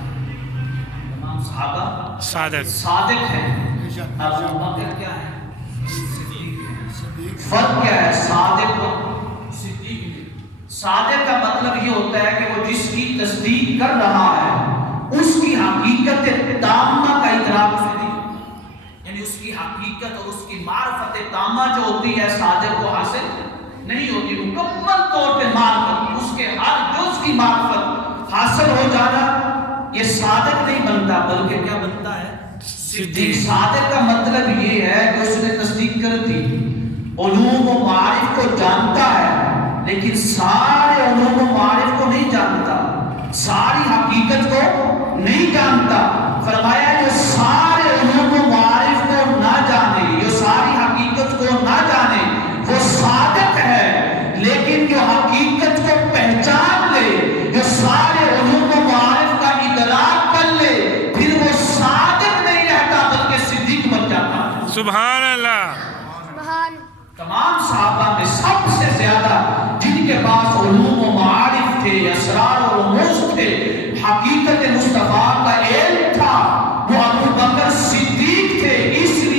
تمام صحابہ صادق ہیں۔ ابو بکر کیا ہے؟ فرق کیا ہے صادق اور صدیق میں؟ صادق کا مطلب یہ ہوتا ہے کہ وہ جس کی تصدیق کر رہا ہے اس کی حقیقت تامہ کا ادراک سے نہیں، یعنی اس کی حقیقت اور اس کی معرفت تامہ جو ہوتی ہے صادق کو حاصل نہیں ہوتی، مکمل طور پہ معرفت، اس کے ہر جز کی معرفت حاصل ہو جانا، یہ صادق نہیں بنتا بلکہ کیا بنتا ہے؟ صدیق۔ صادق کا مطلب یہ ہے کہ اس نے تصدیق کر دی، علوم و معارف کو جانتا ہے لیکن سارے علوم و معارف کو نہیں جانتا، ساری حقیقت کو نہیں جانتا۔ فرمایا جو سارے علوم و معارف کو نہ جانے، جو ساری حقیقت کو نہ جانے وہ صادق ہے، لیکن جو حقیقت کو پہچان لے، جو سارے علوم و معارف کا ادراک کر لے، پھر وہ صادق نہیں رہتا بلکہ صدیق بن جاتا ہے۔ سبحان اللہ۔ تمام صحابہ میں سب سے زیادہ جن کے پاس علوم و معارف تھے، اسرار و رموز تھے، حقیقت مصطفیٰ کا علم تھا، وہ ابو بکر صدیق تھے۔ اس لیے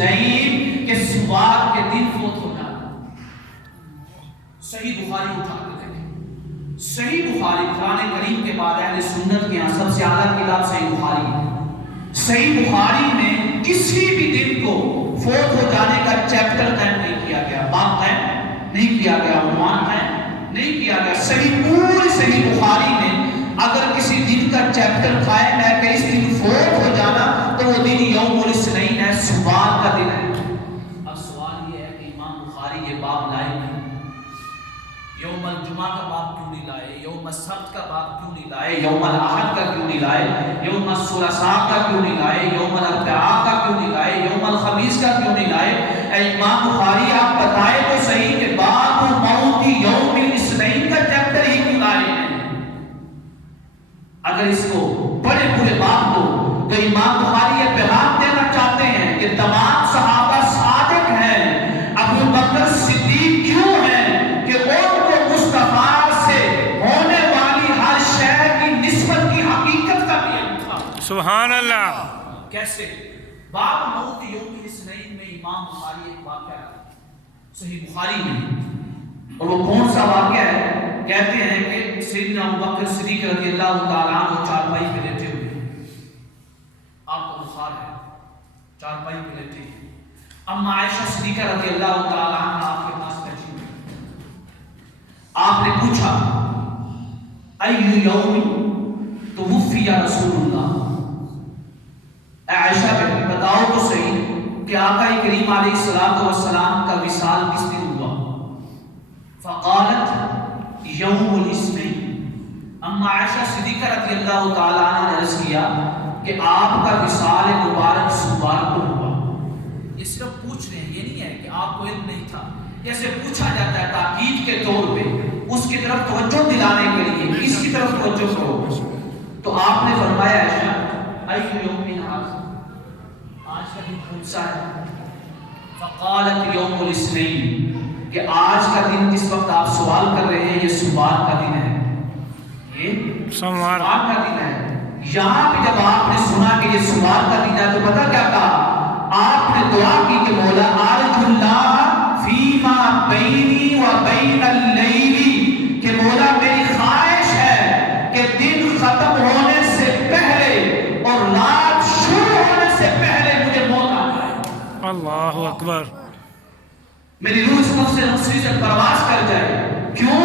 الاثنین کے سوال کے دن فوت ہو جانا. صحیح بخاری اٹھا کے دیکھیں. صحیح بخاری قرآن کریم کے بعد اہل سنت کے یہاں سب سے اعلیٰ کتاب صحیح بخاری ہے. صحیح بخاری میں کسی بھی دن کو فوت ہو جانے کا چیپٹر قائم نہیں کیا گیا، باب قائم نہیں کیا گیا، عنوان قائم نہیں کیا گیا. پوری صحیح بخاری میں اگر کسی دن کا چیپٹر قائم ہے کہ اس دن فوت ہو جانا تو وہ دن یوم الاثنین ہے، سوال کا دن ہے. اب سوال یہ ہے کہ امام بخاری یہ باب لائے نہیں. یوم الجمعہ کا باب کیوں نہیں لائے؟ یوم السبت کا باب کیوں نہیں لائے؟ یوم الاحد کا کیوں نہیں لائے؟ یوم الثلاثاء کا کیوں نہیں لائے؟ یوم الاربعاء کا کیوں نہیں لائے؟ یوم الخمیس کا کیوں نہیں لائے؟ اے امام بخاری آپ بتائے تو صحیح کہ باب موت یوم الاثنین کا چیپٹر ہی کیوں لائے ہیں؟ اگر اس کو بڑے برے بات کو تو امام بخاری یہ پیغام دینا چاہتے ہیں کہ تمام صحابہ صادق ہیں. ابو بکر صدیق کیوں ہیں کہ ان کو مصطفیٰ سے ہونے والی ہر شے کی نسبت کی حقیقت کا بھی علم تھا. سبحان اللہ. کیسے؟ باب موت یوم الاثنین میں امام بخاری ایک واقعہ صحیح بخاری میں، اور وہ کون سا واقعہ ہے؟ کہتے ہیں کہ سیدنا ابوبکر صدیق رضی اللہ تعالیٰ عنہ چارپائی پہ لیٹے ہوئے، آپ کو بخار ہے، چارپائی پہ لیٹے ہیں. اما عائشہ صدیقہ رضی اللہ تعالیٰ عنہ آپ کے پاس بیٹھی ہوئی. آپ نے پوچھا ایّ یوم توفی رسول اللہ، اے عائشہ بیٹی بتاؤ تو صحیح کہ آقا کریم علیہ الصلوۃ والسلام کا وصال کس دن ہوا؟ فقالت یوم الاثنین. اما عائشہ صدیقہ رضی اللہ تعالیٰ عنہ نے عرض کیا کہ آپ کا وصال مبارک سوموار کو ہوا. یہ صرف پوچھ رہے ہیں، یہ نہیں ہے کہ آپ کو علم نہیں تھا. جیسے پوچھا جاتا ہے تاکید کے طور پہ اس کی طرف توجہ دلانے کے لیے کس کی طرف توجہ کرو، تو آپ نے فرمایا عائشہ ایّ یوم ھذا، آج کا دن کون سا ہے؟ فقالت یوم الاثنین، کہ آج کا دن جس وقت آپ سوال کر رہے ہیں یہ سوموار کا دن ہے، یہ سوموار کا دن ہے. یہاں پہ جب آپ نے سنا کہ یہ سوموار کا دن ہے تو پتہ کیا کہا؟ آپ نے دعا کی کہ مولا ارجو اللہ فیما بینی و بین اللیل، کہ مولا میری خواہش ہے کہ دن ختم ہونے سے پہلے اور رات شروع ہونے سے پہلے مجھے موت آ جائے. اللہ اکبر. میری روح اس وقت سے نصری سے پرواز کر جائے. کیوں؟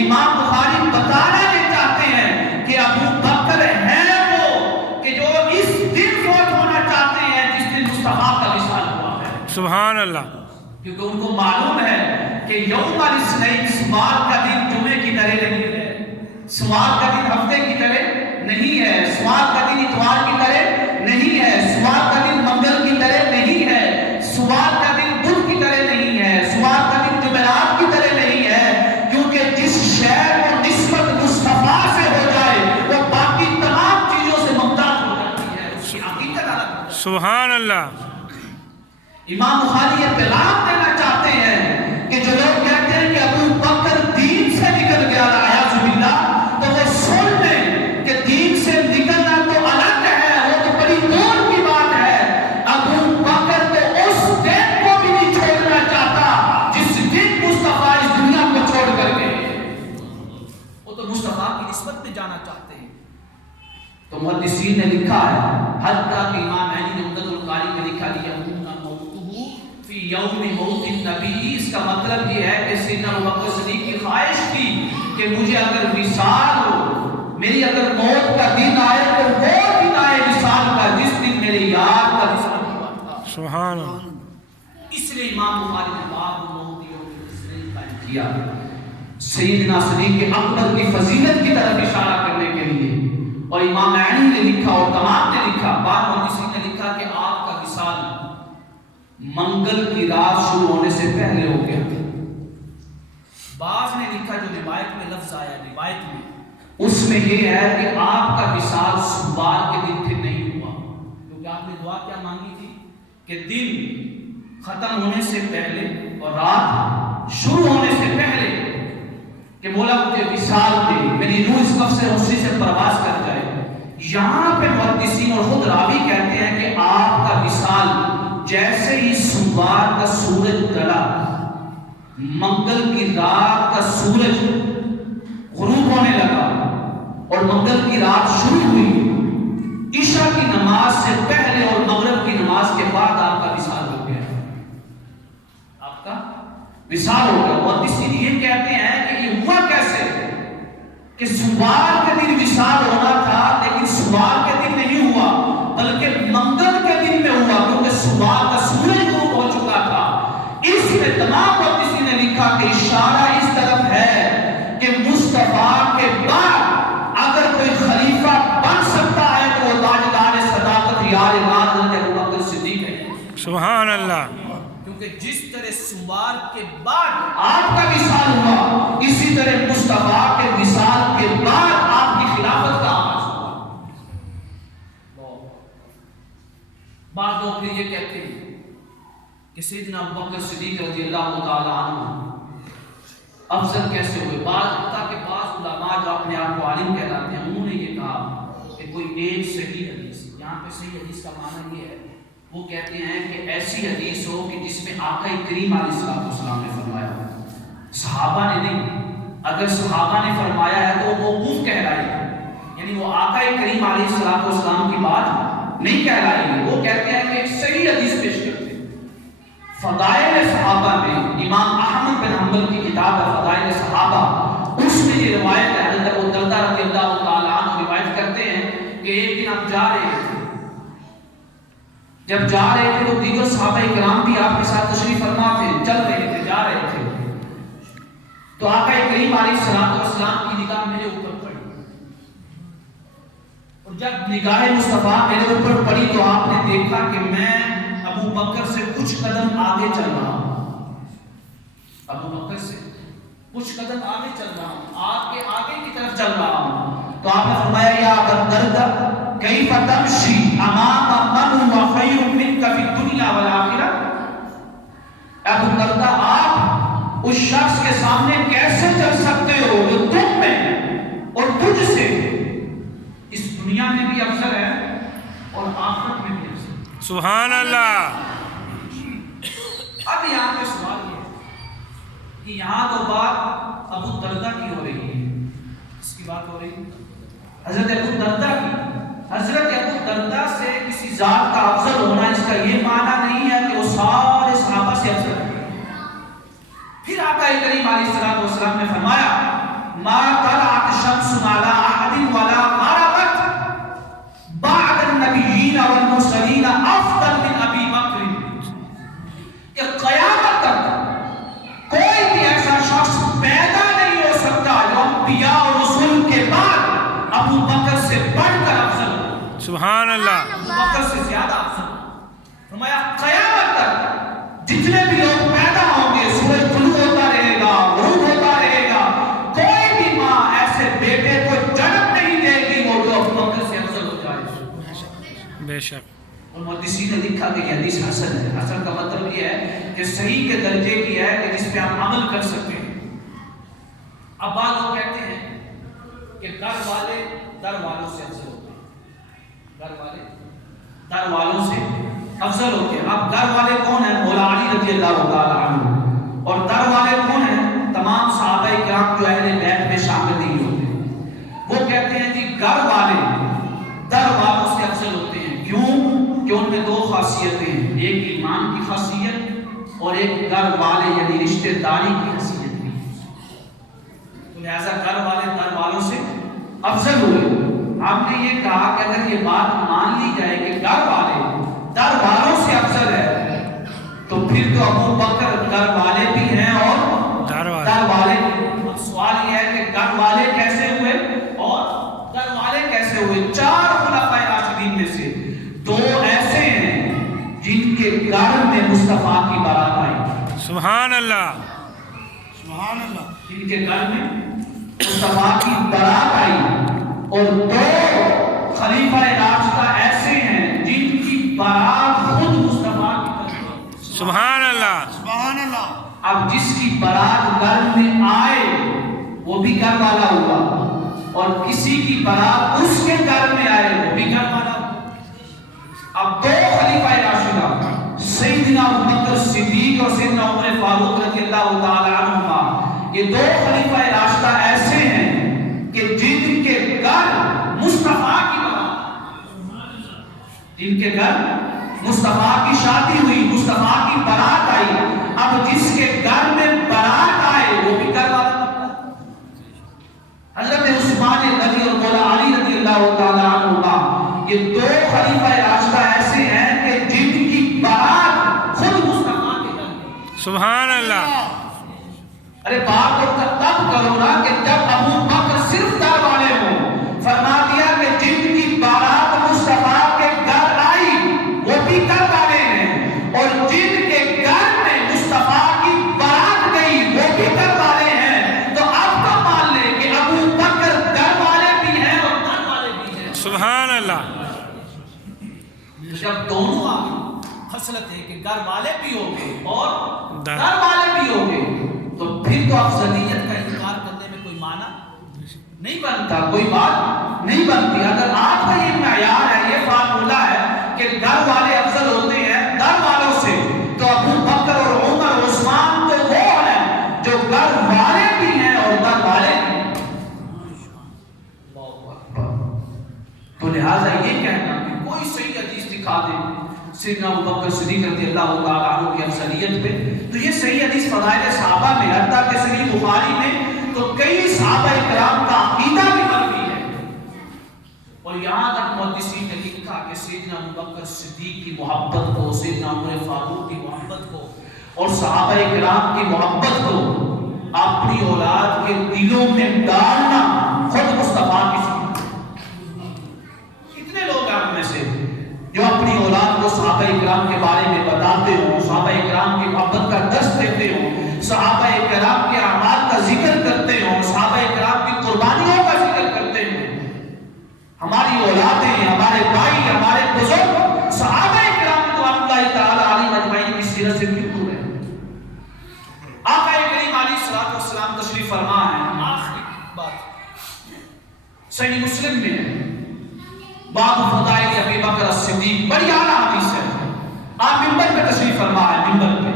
امام بخاری بتانا یہ چاہتے ہیں کہ ابو بکر ہیں وہ کہ جو اس دن فوت ہونا چاہتے ہیں جس دن مصطفیٰ کا وصال ہوا ہے. سبحان اللہ. کیونکہ ان کو معلوم ہے کہ یوم الاثنین سوموار کا دن جمعے کی طرح نہیں ہے، سوموار کا دن ہفتے کی طرح نہیں ہے، سوموار کا دن اتوار کی طرح نہیں ہے، سوموار کا دن منگل کی طرح نہیں ہے، سوموار کا دن بدھ کی طرح نہیں ہے، سوموار کا دن جمعرات کی طرح نہیں ہے. کیونکہ جس شہر کو نسبت مصطفیٰ سے ہو جائے وہ باقی تمام چیزوں سے ممتاز ہو جاتی ہے، اس کی حقیقت الگ. سبحان اللہ. امام بخاری یہ پیغام دینا چاہتے ہیں کہ جو لوگ کہتے ہیں کہ ابو بکر دین سے نکل گیا اعوذ باللہ، تو وہ سن لیں کہ دین سے نکلنا تو الگ ہے، وہ تو بڑی دور کی بات ہے. ابو بکر تو اس دن کو بھی نہیں چھوڑنا چاہتا جس دن مصطفیٰ اس دنیا کو چھوڑ کر گئے، وہ تو مصطفیٰ کی نسبت میں جانا چاہتے ہیں. تو محدثین نے لکھا ہے، حتیٰ کہ امام عینی نے عمدۃ القاری میں لکھا دیا فی یوم موت النبی. اس کا مطلب یہ ہے کہ سیدنا ابوبکر صدیق کی خواہش تھی کہ مجھے اگر وصال ہو، میری اگر موت کا دن آئے تو وہ دن آئے وصال کا جس دن میرے یار کا وصال ہوا تھا. سبحان اللہ. اس لیے امام بخاری نے باب موت یوم الاثنین قائم کیا، سیدنا صدیق اکبر کی فضیلت کی طرف اشارہ کرنے کے لیے. اور امام عینی نے لکھا اور تمام نے لکھا، بعض محدثین نے لکھا کہ آپ کا وصال منگل کی رات شروع ہونے سے پہلے ہو گیا. بعض نے لکھا جو روایت میں لفظ آیا روایت میں اس میں یہ ہے کہ آپ کا وصال سوموار کے دن پھر نہیں ہوا، کیونکہ آپ نے دعا کیا مانگی تھی کہ دن ختم ہونے سے پہلے اور رات شروع ہونے سے پہلے کہ مولا مجھے وصال دے، میری روح اس وقت سے اسی سے پرواز کر جائے. یہاں پہ محدثین اور خود راوی کہتے ہیں کہ آپ کا وصال جیسے ہی سوموار کا سورج ڈلا، منگل کی رات کا سورج غروب ہونے لگا اور منگل کی رات شروع ہوئی، عشاء کی نماز سے پہلے اور مغرب کی نماز کے بعد آپ کا وصال ہو گیا، آپ کا وصال ہو گیا۔ اور اسی لیے کہتے ہیں کہ یہ ہوا کیسے کہ سوموار کے دن وصال ہونا تھا، لیکن سوموار کے دن نہیں ہوا بلکہ منگل کے دن میں ہوا، کیونکہ سوموار کا سورج غروب ہو چکا تھا۔ اس میں تمام محدثین نے لکھا کہ اشارہ اس طرف ہے کہ مصطفیٰ کے بعد اگر کوئی خلیفہ بن سکتا ہے تو وہ تاجدار صداقت یار امام حضرت ابوبکر صدیق ہے۔ سبحان اللہ۔ کیونکہ جس طرح سوموار کے بعد آپ کا وصال ہوا، اسی طرح مصطفیٰ کے وصال کے بعد آپ کی خلافت کا آغاز ہوا۔ بعض لوگ پھر یہ کہتے ہیں کہ سیدنا ابوبکر صدیق رضی اللہ تعالی عنہ افضل کیسے ہوئے؟ تاکہ بعض علماء جو اپنے آپ کو عالم کہلاتے ہیں انہوں نے یہ کہا کہ کوئی ایک صحیح حدیث، یہاں پہ صحیح حدیث کا معنی یہ ہے، وہ کہتے ہیں کہ ایسی حدیث ہو کہ جس میں آقا کریم علیہ السلام نے فرمایا ہو، صحابہ نے نہیں۔ اگر صحابہ نے فرمایا ہے تو وہ موقوف کہلائے گی، یعنی وہ آقا کریم علیہ السلام کی بات نہیں کہلائے گی۔ وہ کہتے ہیں کہ ایک صحیح حدیث پیش کرتے ہیں۔ فضائل صحابہ میں امام احمد بن حنبل کی کتاب ہے فضائل صحابہ، اس میں یہ روایت ہے، حضرت ابو درداء رضی اللہ تعالی عنہ روایت کرتے ہیں کہ ایک دن ہم جا رہے تھے، جب جا رہے تھے تو دیگر صحابہ کرام بھی آپ کے ساتھ تشریف فرما تھے، چل رہے تھے، جا رہے تھے، تو آقا کریم علیہ السلام کی نگاہ میرے اوپر پڑی، اور جب نگاہ مصطفیٰ میرے اوپر پڑی تو آپ نے دیکھا کہ میں ابو بکر سے کچھ قدم آگے چل رہا ہوں، ابو بکر سے کچھ قدم آگے چل رہا ہوں، آپ کے آگے کی طرف چل رہا ہوں۔ تو آپ نے فرمایا یا ابا الدرداء کیف تمشی امام من هو خیر منک فی الدنیا والآخرہ، ابو الدرداء آپ اس شخص کے سامنے کیسے چل سکتے ہو جو تم میں اور تجھ سے اس دنیا میں بھی افضل ہے اور آخرت میں بھی افضل ہے۔ سبحان اللہ۔ اب یہاں پہ سوال یہ ہے کہ یہاں تو بات ابو الدرداء کی ہو رہی ہے، کس کی بات ہو رہی ہے؟ حضرت ابو الدرداء کی۔ حضرت ابو الدرداء سے کسی ذات کا افضل ہونا اس کا یہ معنی نہیں ہے کہ وہ سارے صحابہ سے افضل ہے۔ پھر آقا کریم علیہ السلام نے فرمایا ما طلعت الشمس على احد ولا غربت بعد النبیین والمرسلین افضل من ابی بکر، کہ قیامت تک کوئی بھی ایسا شخص پیدا نہیں ہو سکتا جو انبیاء اور رسول کے بعد ابو بکر سے بڑھ کر افضل ہو، سبحان اللہ۔ ابو بکر سے زیادہ افضل ہو۔ فرمایا قیامت تک جتنے بھی لوگ پیدا ہوں گے، سورج طلوع ہوتا رہے گا، غروب ہوتا رہے گا، کوئی بھی ماں ایسے بیٹے کو جنم نہیں دے گی وہ جو ابو بکر سے افضل ہو جائے۔ بے شک۔ اور محدثین نے لکھا کہ یہ حدیث حسن ہے۔ حسن کا مطلب یہ ہے کہ صحیح کے درجے کی ہے کہ جس پہ ہم عمل کر سکتے ہیں۔ اب بعض لوگ کہتے ہیں کہ گھر والے در والوں سے افضل ہوتے ہیں، گھر والے در والوں سے افضل ہوتے ہیں۔ اب در والے کون ہیں؟ مولا علی رضی اللہ تعالی عنہ۔ اور در والے کون ہیں؟ تمام صحابہ کرام جو اہل بیت میں شامل نہیں ہوتے۔ وہ کہتے ہیں کہ گھر والے در والوں سے افضل ہوتے ہیں۔ کیوں؟ کہ ان میں دو خاصیتیں ہیں، ایک ایمان کی خاصیت اور ایک گھر والے یعنی رشتہ داری کی حیثیت بھی۔ تو لہذا گھر والے در والوں سے افضل ہوئے۔ ہم نے یہ کہا کہ اگر یہ بات مان لی جائے کہ گھر والے در والوں سے افضل ہے تو پھر تو ابو بکر گھر والے بھی ہیں اور در والے بھی۔ اب سوال یہ ہے کہ گھر والے کیسے ہوئے اور در والے کیسے ہوئے؟ چار خلفائے راشدین میں سے دو ایسے ہیں جن کے گھر میں مصطفیٰ کی بارات آئی۔ سبحان اللہ۔ سبحان اللہ۔ جن کے گھر میں مصطفیٰ کی بارات آئی، اور دو خلیفہ راشدہ ایسے ہیں جن کی بارات خود مصطفیٰ کی طرف آئی۔ سبحان اللہ۔ سبحان اللہ۔ اب جس کی بارات گھر میں آئے وہ بھی گھر والا ہوا، اور کسی کی بارات اس کے گھر میں آئے وہ بھی گھر والا ہوا۔ اب دو خلیفہ راشدہ یہ دو خلیفہ راشدہ ایسے ہیں کہ جن کے گھر مصطفیٰ کی بارات، جن کے گھر مصطفیٰ کی شادی ہوئی، مصطفیٰ کی بارات آئی، اب جس کے گھر میں بارات آئے وہ بھی گھر والا حضرت عثمان رضی اور مولا علی رضی اللہ تعالیٰ عنہ کا یہ دو خلیفہ راشدہ ایسے ہیں کہ جن کی بارات خود مصطفیٰ کے گھر میں۔ سبحان اللہ۔ ارے بات تو تب کرو نا کہ جب ابو بکر صرف در والے ہوں، فرما دیا کہ جن کی بارات مصطفیٰ کے گھر آئی وہ بھی گھر والے ہیں، اور جن کے گھر میں مصطفیٰ کی بارات گئی وہ بھی گھر والے ہیں، تو اب تو مان لے کہ ابو بکر گھر والے بھی ہیں اور گھر والے بھی ہیں۔ سبحان اللہ۔ جب دونوں آگے خصلت ہے کہ گھر والے بھی ہوگے اور گھر والے بھی ہوگے، تو پھر تو افضلیت کا انکار کرنے میں کوئی معنی نہیں بنتا، کوئی بات نہیں بنتی۔ اگر آپ کا یہ معیار ہے، یہ فارمولہ ہے کہ گھر والے افضل ہوتے ہیں گھر والوں سے، تو ابو بکر اور عمر اور عثمان تو وہ ہیں جو گھر والے بھی ہیں اور گھر والے بھی ہیں۔ تو لہٰذا یہ کہنا کہ کوئی صحیح حدیث دکھا دے سیدنا ابو بکر صدیق رضی اللہ تعالیٰ عنہ کی افضلیت پہ، تو یہ صحیح حدیث فضائل صحابہ میں، حتیٰ کہ صحیح بخاری میں تو کئی صحابہ کرام کا عقیدہ بھی مروی ہے، اور یہاں تک محدثین نے لکھا کہ سیدنا ابو بکر صدیق کی محبت کو، سیدنا عمر فاروق کی محبت کو اور صحابہ کرام کی محبت کو اپنی اولاد کے دلوں میں ڈالنا خود مصطفیٰ کی سنت۔ کتنے لوگ ہیں ہم میں سے جو اپنی اولاد کو صحابہ کرام کے بارے میں بتاتے ہوں، صحابہ کرام کی محبت کا درس دیتے ہوں، صحابہ کرام کے اعمال کا ذکر کرتے ہوں، صحابہ کرام کی قربانیوں کا ذکر کرتے ہوں۔ ہماری اولادیں، ہمارے بھائی، ہمارے بزرگ صحابہ کرام کو اللہ تعالیٰ علیہ مجمعین کی سیرت سے کیوں دور ہے؟ آقا کریم علیہ الصلوۃ والسلام تشریف فرما ہے، آخری بات صحیح مسلم میں ہے، باب فضائل ابی بکر الصدیق، بڑی اعلیٰ حدیث ہے۔ آپ منبر پہ تشریف فرما ہے، منبر پہ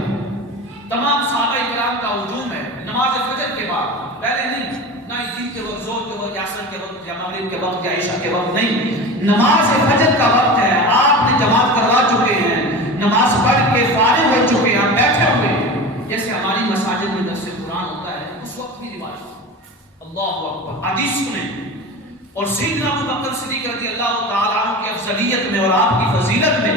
تمام صحابہ کرام کا ہجوم ہے نماز فجر کے بعد، پہلے نہیں، نہ دن کے وقت، زور کے وقت، عصر کے وقت، یا مغرب کے وقت، یا عشاء کے وقت، نہیں، نماز فجر کا وقت ہے، آپ نے جماعت کروا چکے ہیں، نماز پڑھ کے فارغ ہو چکے ہیں، بیٹھے ہوئے ہیں، جیسے ہماری مساجد میں درس قرآن ہوتا ہے اس وقت بھی روایت، اللہ اکبر، حدیث سنیں، اور سیدنا ابو بکر صدیق رضی اللہ تعالیٰ عنہ کی افضلیت میں اور آپ کی فضیلت میں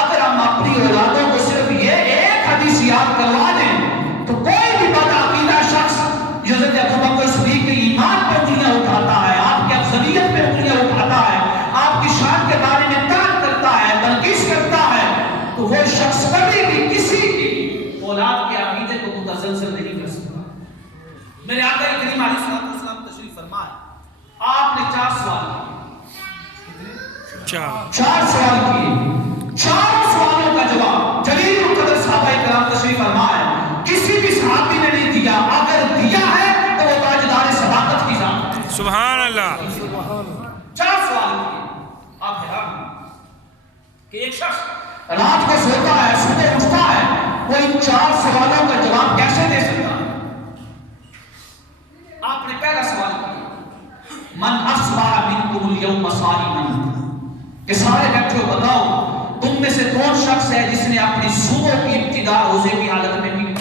اگر ہم اپنی اولادوں کو صرف یہ ایک حدیث یاد کروا دیں تو کوئی بھی بدعقیدہ شخص جو حضرت ابو بکر صدیق کے ایمان پہ انگلیاں اٹھاتا ہے، آپ کی افضلیت پہ انگلیاں اٹھاتا ہے، آپ کی شان کے بارے میں طعن کرتا ہے، تنقیص کرتا ہے، تو وہ شخص کبھی بھی کسی کی اولاد کے عقیدے کو متزلزل نہیں کر سکتا۔ میرے آقا کریم علیہ الصلوۃ والسلام تشریف فرما ہے، آپ نے 4 سوال کیے، 4 سوال کیے، 4 سوالوں کا جواب جلیل القدر صحابہ کرام تشریف فرما ہے، کسی بھی صحابی نے نہیں دیا، اگر دیا ہے تو وہ تاجدار صداقت کی ذات ہے۔ سبحان اللہ۔ 4 سوال کیے، آپ حیران کہ ایک شخص رات کو سوتا ہے، صبح اٹھتا ہے، وہ ان 4 سوالوں کا جواب کیسے دے سکتا ہے؟ آپ نے پہلا سوال کیا، من اصبح منکم اليوم صائما، کہ سارے بیٹھے ہو بتاؤ تم میں سے کون شخص ہے جس نے اپنی صبح کی ابتدا روزے کی حالت میں کی؟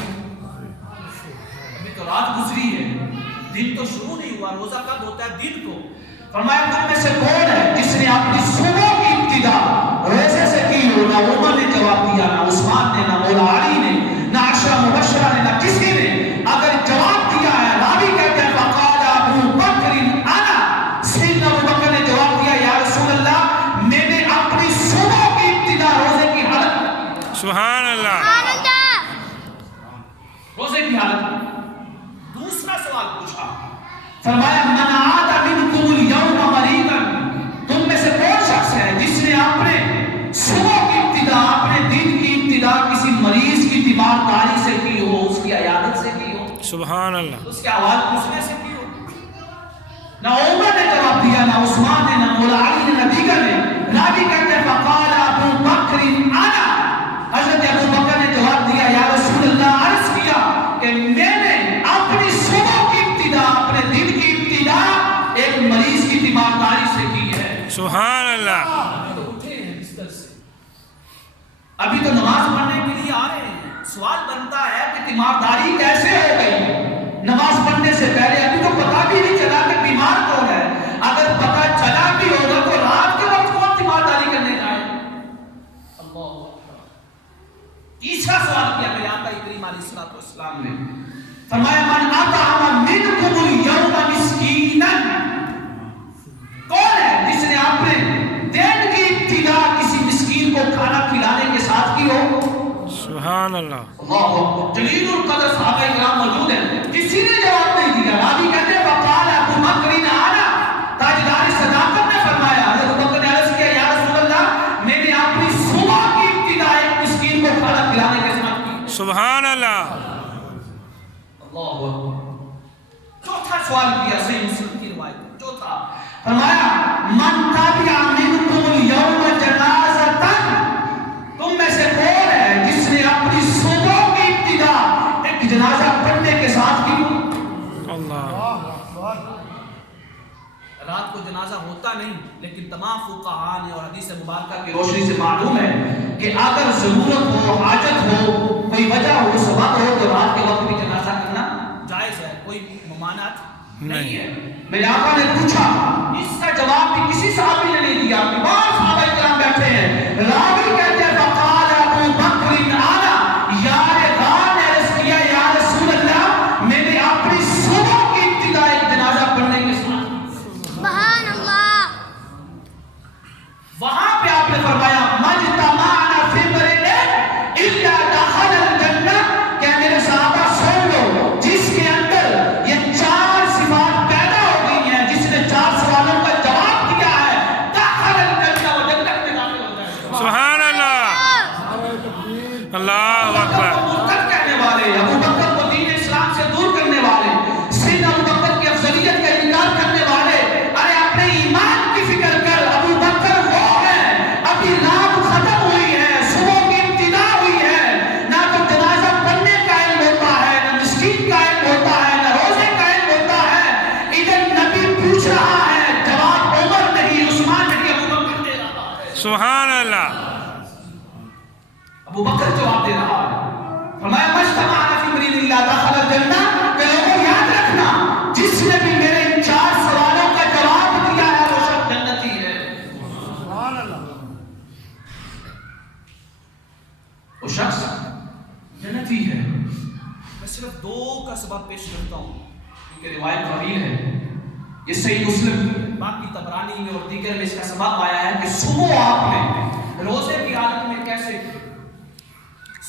ابھی تو رات گزری ہے، دن تو شروع نہیں ہوا، روزہ کب ہوتا ہے؟ دن کو۔ فرمایا تم میں سے کون ہے جس نے اپنی صبح کی ابتدا روزے سے کی ہو؟ نہ عمر نے جواب دیا، نہ عثمان نے، نہ مولا علی نے، نہ عشرہ مبشرہ نے، نہ کسی نے۔ اگر جواب دیا ہے، راوی کہتے ہیں فقال ابو بکر انا، سیدنا ابو بکر نے جواب دیا یا رسول اللہ میں نے اپنی صبح کی ابتدا روزے کی حالت میں۔ سبحان اللہ۔ روزے کی حالت میں۔ دوسرا سوال پوچھا، فرمایا من عاد منکم اليوم مریضا، تم میں سے کون شخص ہے جس نے اپنے صبح کی ابتدا، اپنے دن کی ابتدا کسی مریض کی بیمارداری سے کی ہو، اس کی عیادت سے کی ہو، سبحان اللہ، اس کے احوال پوچھنے سے کی ہو؟ نہ عمر نے جواب دیا، نہ عثمان نے، نہ مولا علی نے، نہ دیگر نے۔ راوی کہتے ہیں فقال ابو بکر انا، حضرت ابو بکر نے جواب دیا یا رسول اللہ، عرض کیا کہ میں نے اپنی صبح سبحان اللہ. تو اٹھے ہیں بستر سے, ابھی تو نماز پڑھنے کے لیے آ رہے ہیں. سوال بنتا ہے کہ تیمارداری کیسے ہو گئی نماز پڑھنے سے پہلے؟ ابھی تو پتہ بھی نہیں چلا کہ بیمار کون ہے. اگر پتہ چلا بھی ہوگا تو رات کے وقت کون تیمارداری کرنے جائے؟ اللہ اکبر. تیسرا سوال کیا میرے آقا کریم علیہ الصلوۃ والسلام نے, فرمایا من اطعم منکم اليوم مسکینا, کون ہے جس نے اپنے دن کی ابتدا کسی مسکین کو کھانا کھلانے کے ساتھ کی ہو؟ سبحان اللہ. اللہ اکبر. جلیل القدر صحابہ کرام موجود ہیں, کسی نے جواب نہیں دیا. راوی کہتے ہیں وقال ابو بکر انا, تاجدار صداقت نے فرمایا, حضرت ابو بکر نے عرض کیا یا رسول اللہ میں نے اپنی صبح کی ابتدا ایک مسکین کو کھانا کھلانے کے ساتھ کی. سبحان اللہ. اللہ اکبر. چوتھا سوال کیا صحیح مسلم کی روایت میں, چوتھا فرمایا من تابع منکم اليوم جنازۃ, تم میں سے کون ہے جس نے اپنی صبح کی ابتدا ایک جنازہ پڑھنے کے ساتھ کی؟ اللہ. رات کو جنازہ ہوتا نہیں, لیکن تمام فقہاء نے اور حدیث مبارکہ کی روشنی سے معلوم ہے کہ اگر ضرورت ہو, حاجت ہو, کوئی وجہ ہو, سبب ہو تو رات کے وقت بھی جنازہ کرنا جائز ہے, کوئی ممانعت نہیں ہے. میرے آقا نے پوچھا, اس کا جواب بھی کسی صحابی نے نہیں دیا. تمام صحابہ کرام بیٹھے ہیں. راوی کہتے ہیں فقال ابو بکر انا, یار غار نے عرض کیا یا رسول اللہ میں نے اپنی صبح کی ابتدا ایک جنازہ پڑھنے کے ساتھ. سبحان اللہ. وہاں پہ آپ نے فرمایا مجتمعنا فی امرئ الا دخل الجنہ, کہ میرے صحابہ سن لو جس کے اندر یہ چار صفات پیدا ہو گئی ہیں, جس نے چار سوالوں کا جواب دیا ہے, دخل الجنہ, وہ جنت میں داخل ہو جائے گا. سبحان اللہ. اللہ اکبر. ابو بکر کو مرتد کہنے والے, ابو بکر کو دین اسلام سے دور کرنے والے, سیدنا ابو بکر کی افضلیت کا انکار کرنے والے, ارے اپنے ایمان کی فکر کر. ابو بکر وہ ہے, ابھی رات ختم ہوئی ہے, صبح کی ابتدا ہوئی ہے, نہ تو جنازہ پڑھنے کا علم ہوتا ہے, نہ مسکین کا علم ہوتا ہے, نہ روزے کا علم ہوتا ہے. ادھر نبی پوچھ رہا ہے, جواب عمر نہیں, عثمان نہیں, ابو بکر دے رہا ہے. سبحان اللہ. ابو بکر جواب دے رہا ہے. فرمایا مجتمعنا فی امرئ الا دخل الجنہ, کہ لوگوں یاد رکھنا جس نے بھی میرے ان چار سوالوں کا جواب دیا ہے وہ شخص جنتی ہے. سبحان اللہ. وہ شخص جنتی ہے. میں صرف دو کا سبب پیش کرتا ہوں کیونکہ روایت طویل ہے. یہ صحیح مسلم, باقی طبرانی میں اور دیگر میں اس کا سبب آیا ہے کہ صبح آپ نے روزے کی حالت میں کیسے.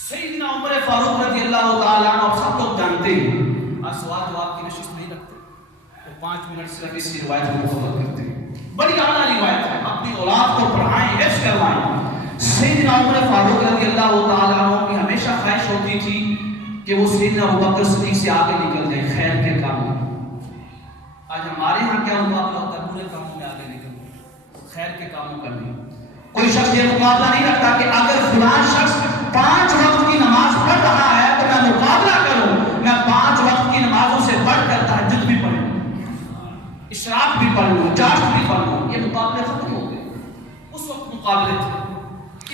سیدنا عمر فاروق رضی اللہ تعالیٰ عنہ سب لوگ جانتے ہیں, آج سوال جواب کی نشست نہیں رکھتے, تو 5 منٹ صرف اس کی روایت کو مکمل کرتے ہیں. بڑی اعلیٰ روایت ہے, اپنی اولاد کو پڑھائیں, حفظ کروائیں. سیدنا عمر فاروق رضی اللہ تعالیٰ عنہ کی ہمیشہ خواہش ہوتی تھی کہ وہ سیدنا ابوبکر صدیق سے آگے نکل جائیں خیر کے کاموں میں. آج ہمارے ہاں کیا مقابلہ ہوتا ہے؟ برے کاموں میں آگے نکل, خیر کے کاموں کرنے. کوئی شخص یہ مقابلہ نہیں رکھتا کہ اگر فلاں شخص 5 وقت کی نماز پڑھ رہا ہے تو میں مقابلہ کروں, میں 5 وقت کی نمازوں سے بڑھ کر تہجد بھی پڑھوں, اشراق بھی پڑھ لوں, چاشت بھی پڑھ لوں. یہ مقابلے ختم ہو گئے. اس وقت مقابلے تھے.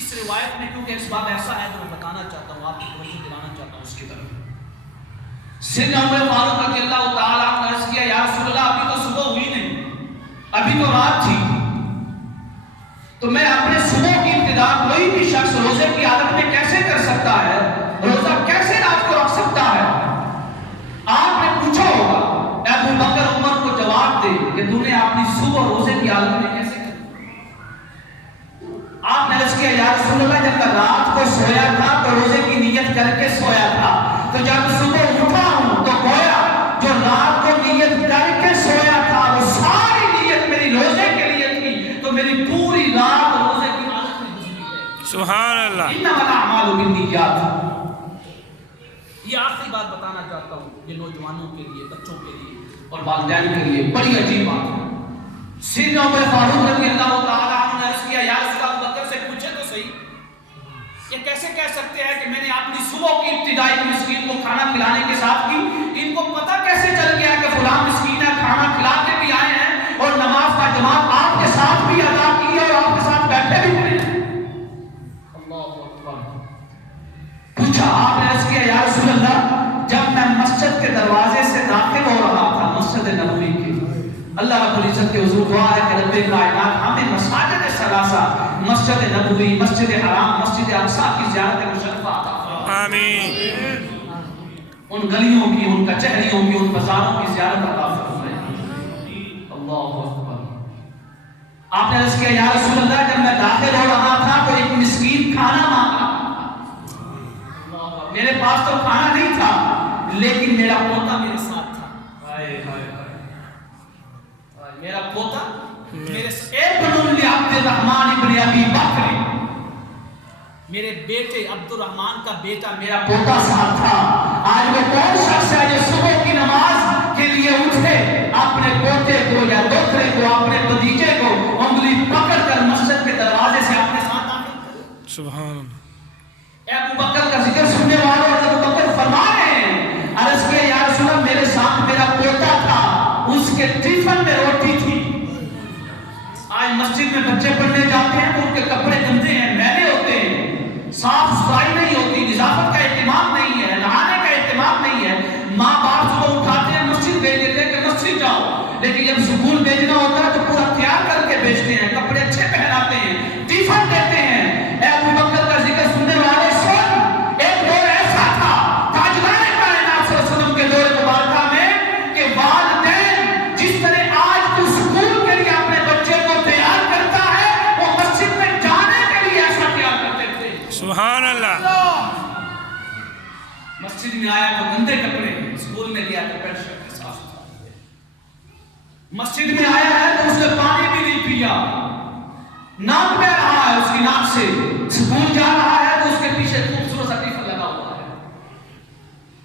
اس روایت میں کیونکہ اس بات ایسا ہے تو میں بتانا چاہتا ہوں, آپ کی توجہ دلانا چاہتا ہوں اس کی طرف. سیدنا عمر فاروق رضی اللہ تعالیٰ عنہ نے عرض کیا یا رسول اللہ ابھی تو صبح ہوئی نہیں, ابھی تو رات تھی, تو میں اپنے صبح کی ابتدا کوئی بھی شخص روزے کی حالت میں کیسے کر سکتا ہے, روزہ کیسے رات کو رکھ سکتا ہے؟ آپ نے پوچھا ہوگا, ابو بکر عمر کو جواب دے کہ تم نے اپنی صبح روزے کی حالت میں کیسے کر. آپ نے عرض کیا یا رسول اللہ جب میں رات کو سویا تھا تو روزے کی نیت کر کے سویا تھا, تو جب صبح اٹھا ہوں تو گویا جو رات کو نیت کر کے سویا تھا وہ ساری نیت میری روزے کے لیے تھی, تو میری پوری رات روزے کی حالت میں گزری ہے. سبحان اللہ. انما الاعمال بالنیات. یہ آخری بات بتانا چاہتا ہوں یہ نوجوانوں کے لیے, بچوں کے لیے اور والدین کے لیے بڑی عجیب بات ہے. سیدنا عمر فاروق رضی اللہ تعالیٰ عنہ نے عرض کیا یا رسول اللہ, ابو بکر سے پوچھے تو صحیح, یہ کیسے کہہ سکتے ہیں کہ میں نے اپنی صبح کی ابتدائی مسکین کو کھانا کھلانے کے ساتھ کی؟ ان کو پتہ کیسے چل گیا کہ فلاں مسکین ہے, کھانا کھلا کے بھی آئے ہیں اور نماز کا جماعت آپ کے ساتھ بھی ادا اللہ رب العزت کے حضور دعا ہے کہ رب کائنات ہمیں مساجد ثلاثہ، مسجد نبوی، مسجد حرام، مسجد اقصی کی زیارت مشرفہ عطا فرمائے۔ آمین۔ ان گلیوں کی، ان کچہریوں کی، ان بازاروں کی زیارت عطا فرمائے۔ اللہ اکبر۔ آپ نے عرض کیا یا رسول اللہ جب میں داخل ہو رہا تھا تو ایک مسکین کھانا مانگ رہا تھا، میرے پاس تو کھانا نہیں تھا لیکن میرا پوتا میرے ساتھ تھا۔ میرا پوتا میرے ابن عبد الرحمن ابن ابی بکر، میرے بیٹے عبد الرحمن کا بیٹا میرا پوتا ساتھ تھا۔ آج وہ کون شخص ہے جو صبح کی نماز کے لیے اٹھے، اپنے پوتے کو یا دوترے کو، اپنے بھتیجے کو انگلی پکڑ کر مسجد کے دروازے سے اپنے ساتھ داخل کرے؟ سبحان اللہ۔ اے ابو بکر کا ذکر سننے والوں، ابو بکر فرما رہے ہیں عرض کیا یا رسول اللہ میرے ساتھ میرا پوتا تھا، اس کے ٹفن میں روٹی تھی۔ آج مسجد میں بچے پڑھنے جاتے ہیں تو ان کے کپڑے گندے ہیں، میلے ہوتے ہیں، صاف صفائی نہیں ہوتی، نظافت کا اہتمام نہیں ہے، نہانے کا اہتمام نہیں ہے۔ ماں باپ صبح اٹھاتے ہیں مسجد بھیج دیتے ہیں کہ مسجد جاؤ، لیکن جب سکول بھیجنا ہوتا ہے تو پورا تیار کر کے بھیجتے ہیں، کپڑے اچھے پہناتے ہیں، ٹفن دیتے ہیں۔ اے ابو بکر کا ذکر سننے والے سن، ایک دور ایسا تھا تاجدار کائنات صلی اللہ علیہ وسلم کے دور مبارکہ میں کہ والدین جس طرح آج تو سکول کے لیے اپنے بچے کو تیار کرتا ہے، وہ مسجد میں جانے کے لیے ایسا تیار کرتے تھے۔ سبحان اللہ۔ مسجد میں آیا تو گندے کپڑے، سکول میں گیا تو پینٹ شرٹ کے ساتھ ستھرا۔ مسجد میں آیا ہے تو اس نے پانی بھی نہیں پیا، ناک بہ رہا ہے اس کی ناک سے، سکول جا رہا ہے تو اس کے پیچھے خوبصورت سا ٹیفن لگا ہوا ہے۔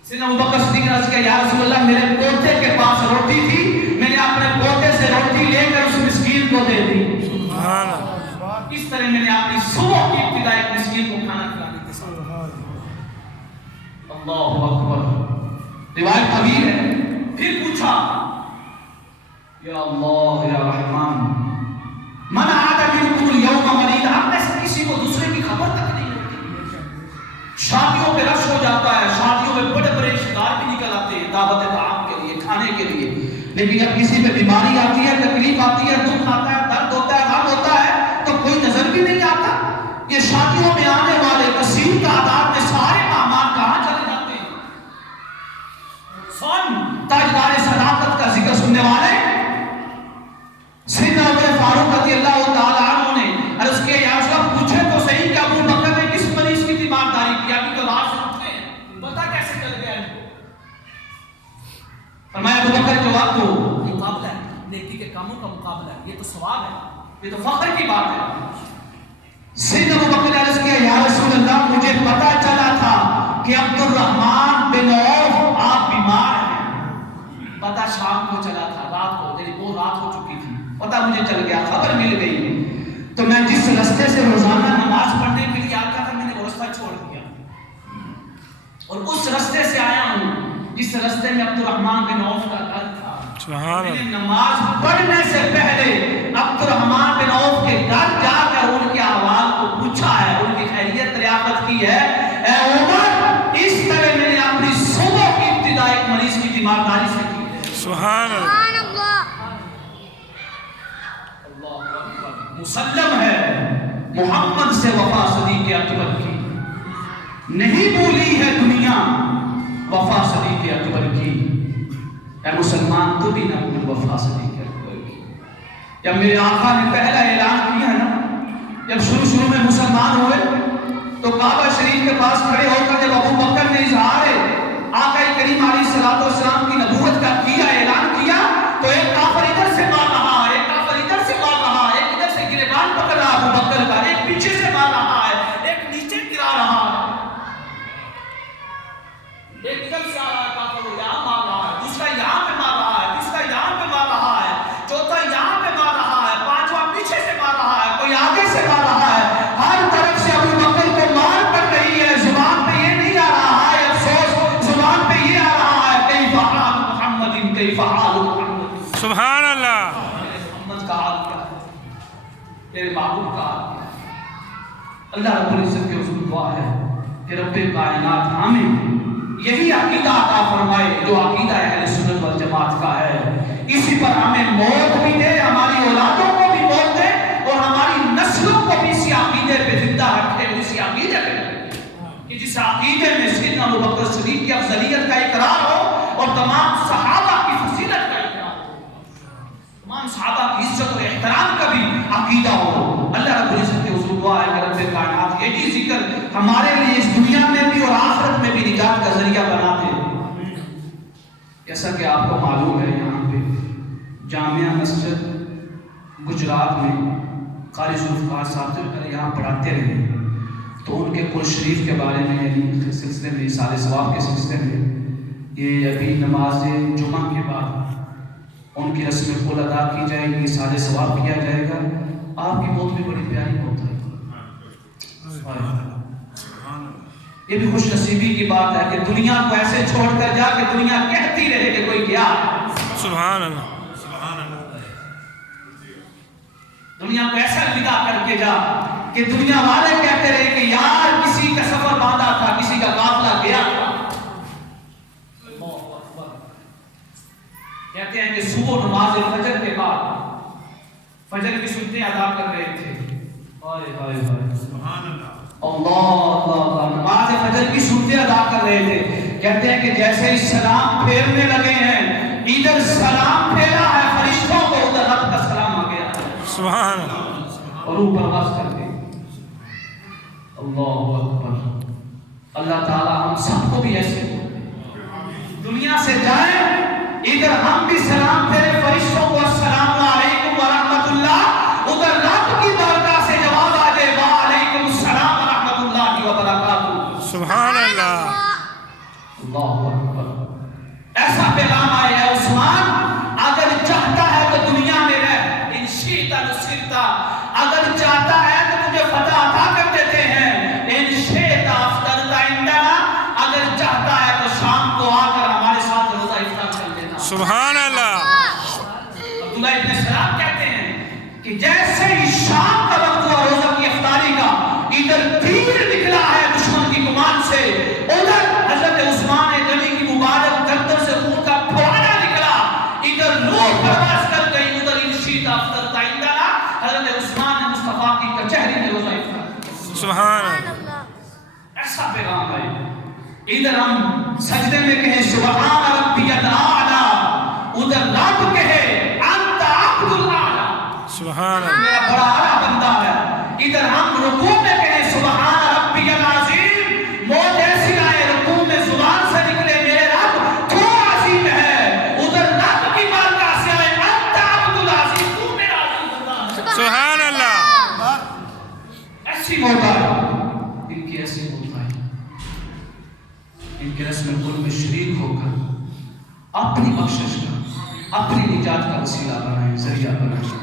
سیدنا ابوبکر صدیق نے عرض کیا یا رسول اللہ میرے پوتے کے پاس روٹی تھی، میں نے اپنے پوتے سے روٹی لے کر اس مسکین کو دے دی۔ سبحان اللہ۔ اس طرح میں نے اپنی صبح کی ابتدا ایک مسکین کو کھانا کھلانے کے ساتھ۔ اللہ اکبر۔ روایت طویل ہے۔ پھر پوچھا یا اللہ یا رحمان من عاد منکم اليوم مریضا، ہم میں سے کسی کو دوسرے کی خبر تک نہیں ہوتی۔ شادیوں پہ رش ہو جاتا ہے، شادیوں میں بڑے بڑے رشتہ دار بھی نکل آتے ہیں دعوت طعام کے لیے، کھانے کے لیے، لیکن جب کسی پہ بیماری آتی ہے، تکلیف آتی ہے، دکھ آتا ہے، درد ہوتا ہے، غم ہوتا ہے تو کوئی نظر بھی نہیں آتا۔ یہ شادیوں میں آنے والے کثیر تعداد میں سارے مہمان کہاں چلے جاتے ہیں؟ سن تاجدار صداقت کا ذکر سننے والے سیدنا عمر فاروق رضی اللہ تعالی عنہ نے عرض کیا یا رسول اللہ پوچھے تو صحیح کہ ابو بکر نے کس مریض کی تیمارداری کی، ابھی تو رات سے اٹھے ہیں، پتہ کیسے چل گیا ان کو؟ فرمایا ابو بکر جواب دو، مقابلہ ہے، نیکی کے کاموں کا مقابلہ ہے، یہ تو ثواب ہے، یہ تو فخر کی بات ہے۔ سیدنا ابو بکر نے عرض کیا یا رسول اللہ مجھے پتہ چلا تھا کہ عبد الرحمن بن عوف آپ بیمار ہیں، پتہ شام کو چلا تھا، رات کو، یعنی وہ رات ہو چکی تھی، پتہ مجھے چل گیا، خبر مل گئی، تو میں جس رستے سے روزانہ نماز پڑھنے کے لیے آتا تھا میں نے وہ رستہ چھوڑ دیا اور اس رستے سے آیا ہوں جس رستے میں عبد الرحمن بن عوف کا گھر تھا۔ میں نے نماز پڑھنے سے پہلے عبد الرحمن بن عوف کے گھر جا کر ان کے احوال کو پوچھا ہے، ان کی خیریت دریافت کی ہے۔ اے عمر اس طرح میں نے اپنی صبح کی ابتدا ایک مریض کی تیمارداری سے کی ہے۔ سبحان اللہ۔ مسلم ہے محمد سے وفا صدیق اکبر کی، نہیں بھولی ہے دنیا وفا صدیق اکبر کی۔ اے مسلمان تو بھی نہ بھول وفا صدیق اکبر کی۔ جب میرے آقا نے پہلا اعلان کیا نا، جب شروع میں مسلمان ہوئے تو کعبہ شریف کے پاس کھڑے ہو کر جب ابو بکر نے اظہار آقا کریم علیہ الصلوۃ والسلام کی نبوت کا کیا، اعلان کیا، تو ایک کافر ادھر سے مار رہا ہے، ایک کافر ادھر سے مار رہا ہے، ایک ادھر سے گریبان پکڑ رہا ابو بکر کا، ایک پیچھے سے مار رہا ہے، ایک نیچے گرا رہا ہے، ایک ادھر سے آ رہا ہے کافر کو یہاں مار رہا ہے، دوسرا یہاں پہ مار رہا ہے، تیسرا یہاں پہ مار رہا ہے، چوتھا یہاں پہ مار رہا ہے، پانچواں پیچھے سے مار رہا ہے، کوئی آگے سے مار رہا ہے، ہر طرف سے ابو بکر کو مار پڑ رہی ہے۔ زبان پہ یہ نہیں آ رہا ہے افسوس، زبان پہ یہ آ رہا ہے کیف حال محمد کیف حال محمد۔ سبحان اللہ۔ محمد کا حال کیا ہے، تیرے محبوب کا حال کیا ہے؟ اللہ رب العزت کے حضور دعا ہے کہ رب کائنات ہمیں یہی عقیدہ عطا فرمائے جو عقیدہ اہل سنت والجماعت کا ہے، اسی پر ہمیں موت بھی دے، ہماری اولادوں کو بھی موت دے، اور ہماری نسلوں کو بھی اسی عقیدے پہ زندہ رکھے، اسی عقیدے پہ کہ جس عقیدے میں سیدنا ابوبکر صدیق کی افضلیت کا اقرار ہو اور تمام صحابہ کی فضیلت کا اقرار ہو، تمام صحابہ کی عزت اور احترام کا بھی عقیدہ ہو۔ اللہ رب العزت کے حضور دعا ہے کہ رب کائنات یہی ذکر ہمارے لیے اس دنیا میں بھی اور آخرت میں بھی نجات کا ذریعہ بنا دے۔ جیسا کہ آپ کو معلوم ہے، یہاں پہ جامعہ مسجد گجرات میں قاری ذوالفقار صاحب جو یہاں پڑھاتے رہے، تو ان کے قرآن شریف کے بارے میں یعنی سلسلے میں اِیصال ثواب کے سلسلے میں یہ ابھی نماز جمعہ کے بعد ان کی رسم قول ادا کی جائے گی، اِیصال ثواب کیا جائے گا۔ آپ کی موت بھی بڑی پیاری موت ہے، یہ بھی خوش نصیبی کی بات ہے کہ دنیا کو ایسے چھوڑ کر جا کہ دنیا کہتی رہے کہ کوئی گیا۔ سبحان اللہ، دنیا کو ایسا الوداع کر کے جا کہ دنیا والے کہتے رہے کہ یار کسی کا سفر باندھا تھا، کسی کا قافلہ گیا تھا۔ کہتے ہیں کہ صبح نماز فجر کے بعد فجر کی سنتیں ادا کر رہے تھے، سبحان اللہ، اللہ نماز فجر کی سنتیں ادا کر رہے تھے۔ کہتے ہیں کہ جیسے ہی سلام پھیرنے لگے ہیں، ادھر سلام پھیرا ہے فرشتوں کو، ادھر رب کا سلام آ گیا سبحان اللہ، اور اوپر پرواز کر کے اللہ اکبر۔ اللہ تعالی ہم سب کو بھی ایسے دنیا سے جائیں، ادھر ہم بھی سلام پھیرے فرشتوں کو السلام علیکم ورحمۃ اللہ، ادھر رب کی بارگاہ سے جواب آ جائے وعلیکم السلام ورحمۃ اللہ وبرکاتہ۔ سبحان اللہ، اللہ اکبر۔ ایسا پیغام آیا ہے عثمان، اگر چاہتا ہے تو دنیا میں رہ، ان شئت نصرت، اگر چاہتا ہے تو تجھے فتح عطا کر دیتے ہیں، ان شئت افطرت عندنا، اگر چاہتا ہے تو شام کو آ کر ہمارے ساتھ روزہ افطار کر دینا۔ سبحان اللہ۔ عبداللہ ابن سلام کہتے ہیں کہ جیسے ہی شام کا وقت ہوا روزہ کی افطاری کا، ادھر تیر نکلا ہے دشمن کی کمان سے، ادھر حضرت عثمان غنی کی مبارک گردن سے خون کا پھوارا نکلا، ادھر روح پرواز کر گئی، ادھر ان شئت افطرت عندنا، حضرت عثمان نے مصطفیٰ کی کچہری میں روزہ افطار۔ سبحان اللہ، ایسا پیغام ہے۔ ادھر ہم سجدے میں کہیں سبحان ربی الاعلی، ادھر رب کہے انت عبد الاعلی، سبحان اللہ، میرا بڑا اعلیٰ بندہ ہے۔ ادھر ہم رکوع میں کہیں سبحان ربی العظیم، موت ایسی آئے رکوع میں زبان سے نکلے میرے رب تو عظیم ہے، ادھر رب کی بارگاہ سے آئے انت عبد العظیم، تو میرا عظیم بندہ ہے۔ سبحان اللہ، ایسی موت آئے، ان کی ایسی موت آئے، ان کے رسم قلب میں شریک ہو کر اپنی بخشش کا، اپنی نجات کا وسیلہ بنائیں، ذریعہ بنائیں۔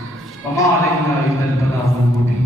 وما علینا الا البلاغ المبین۔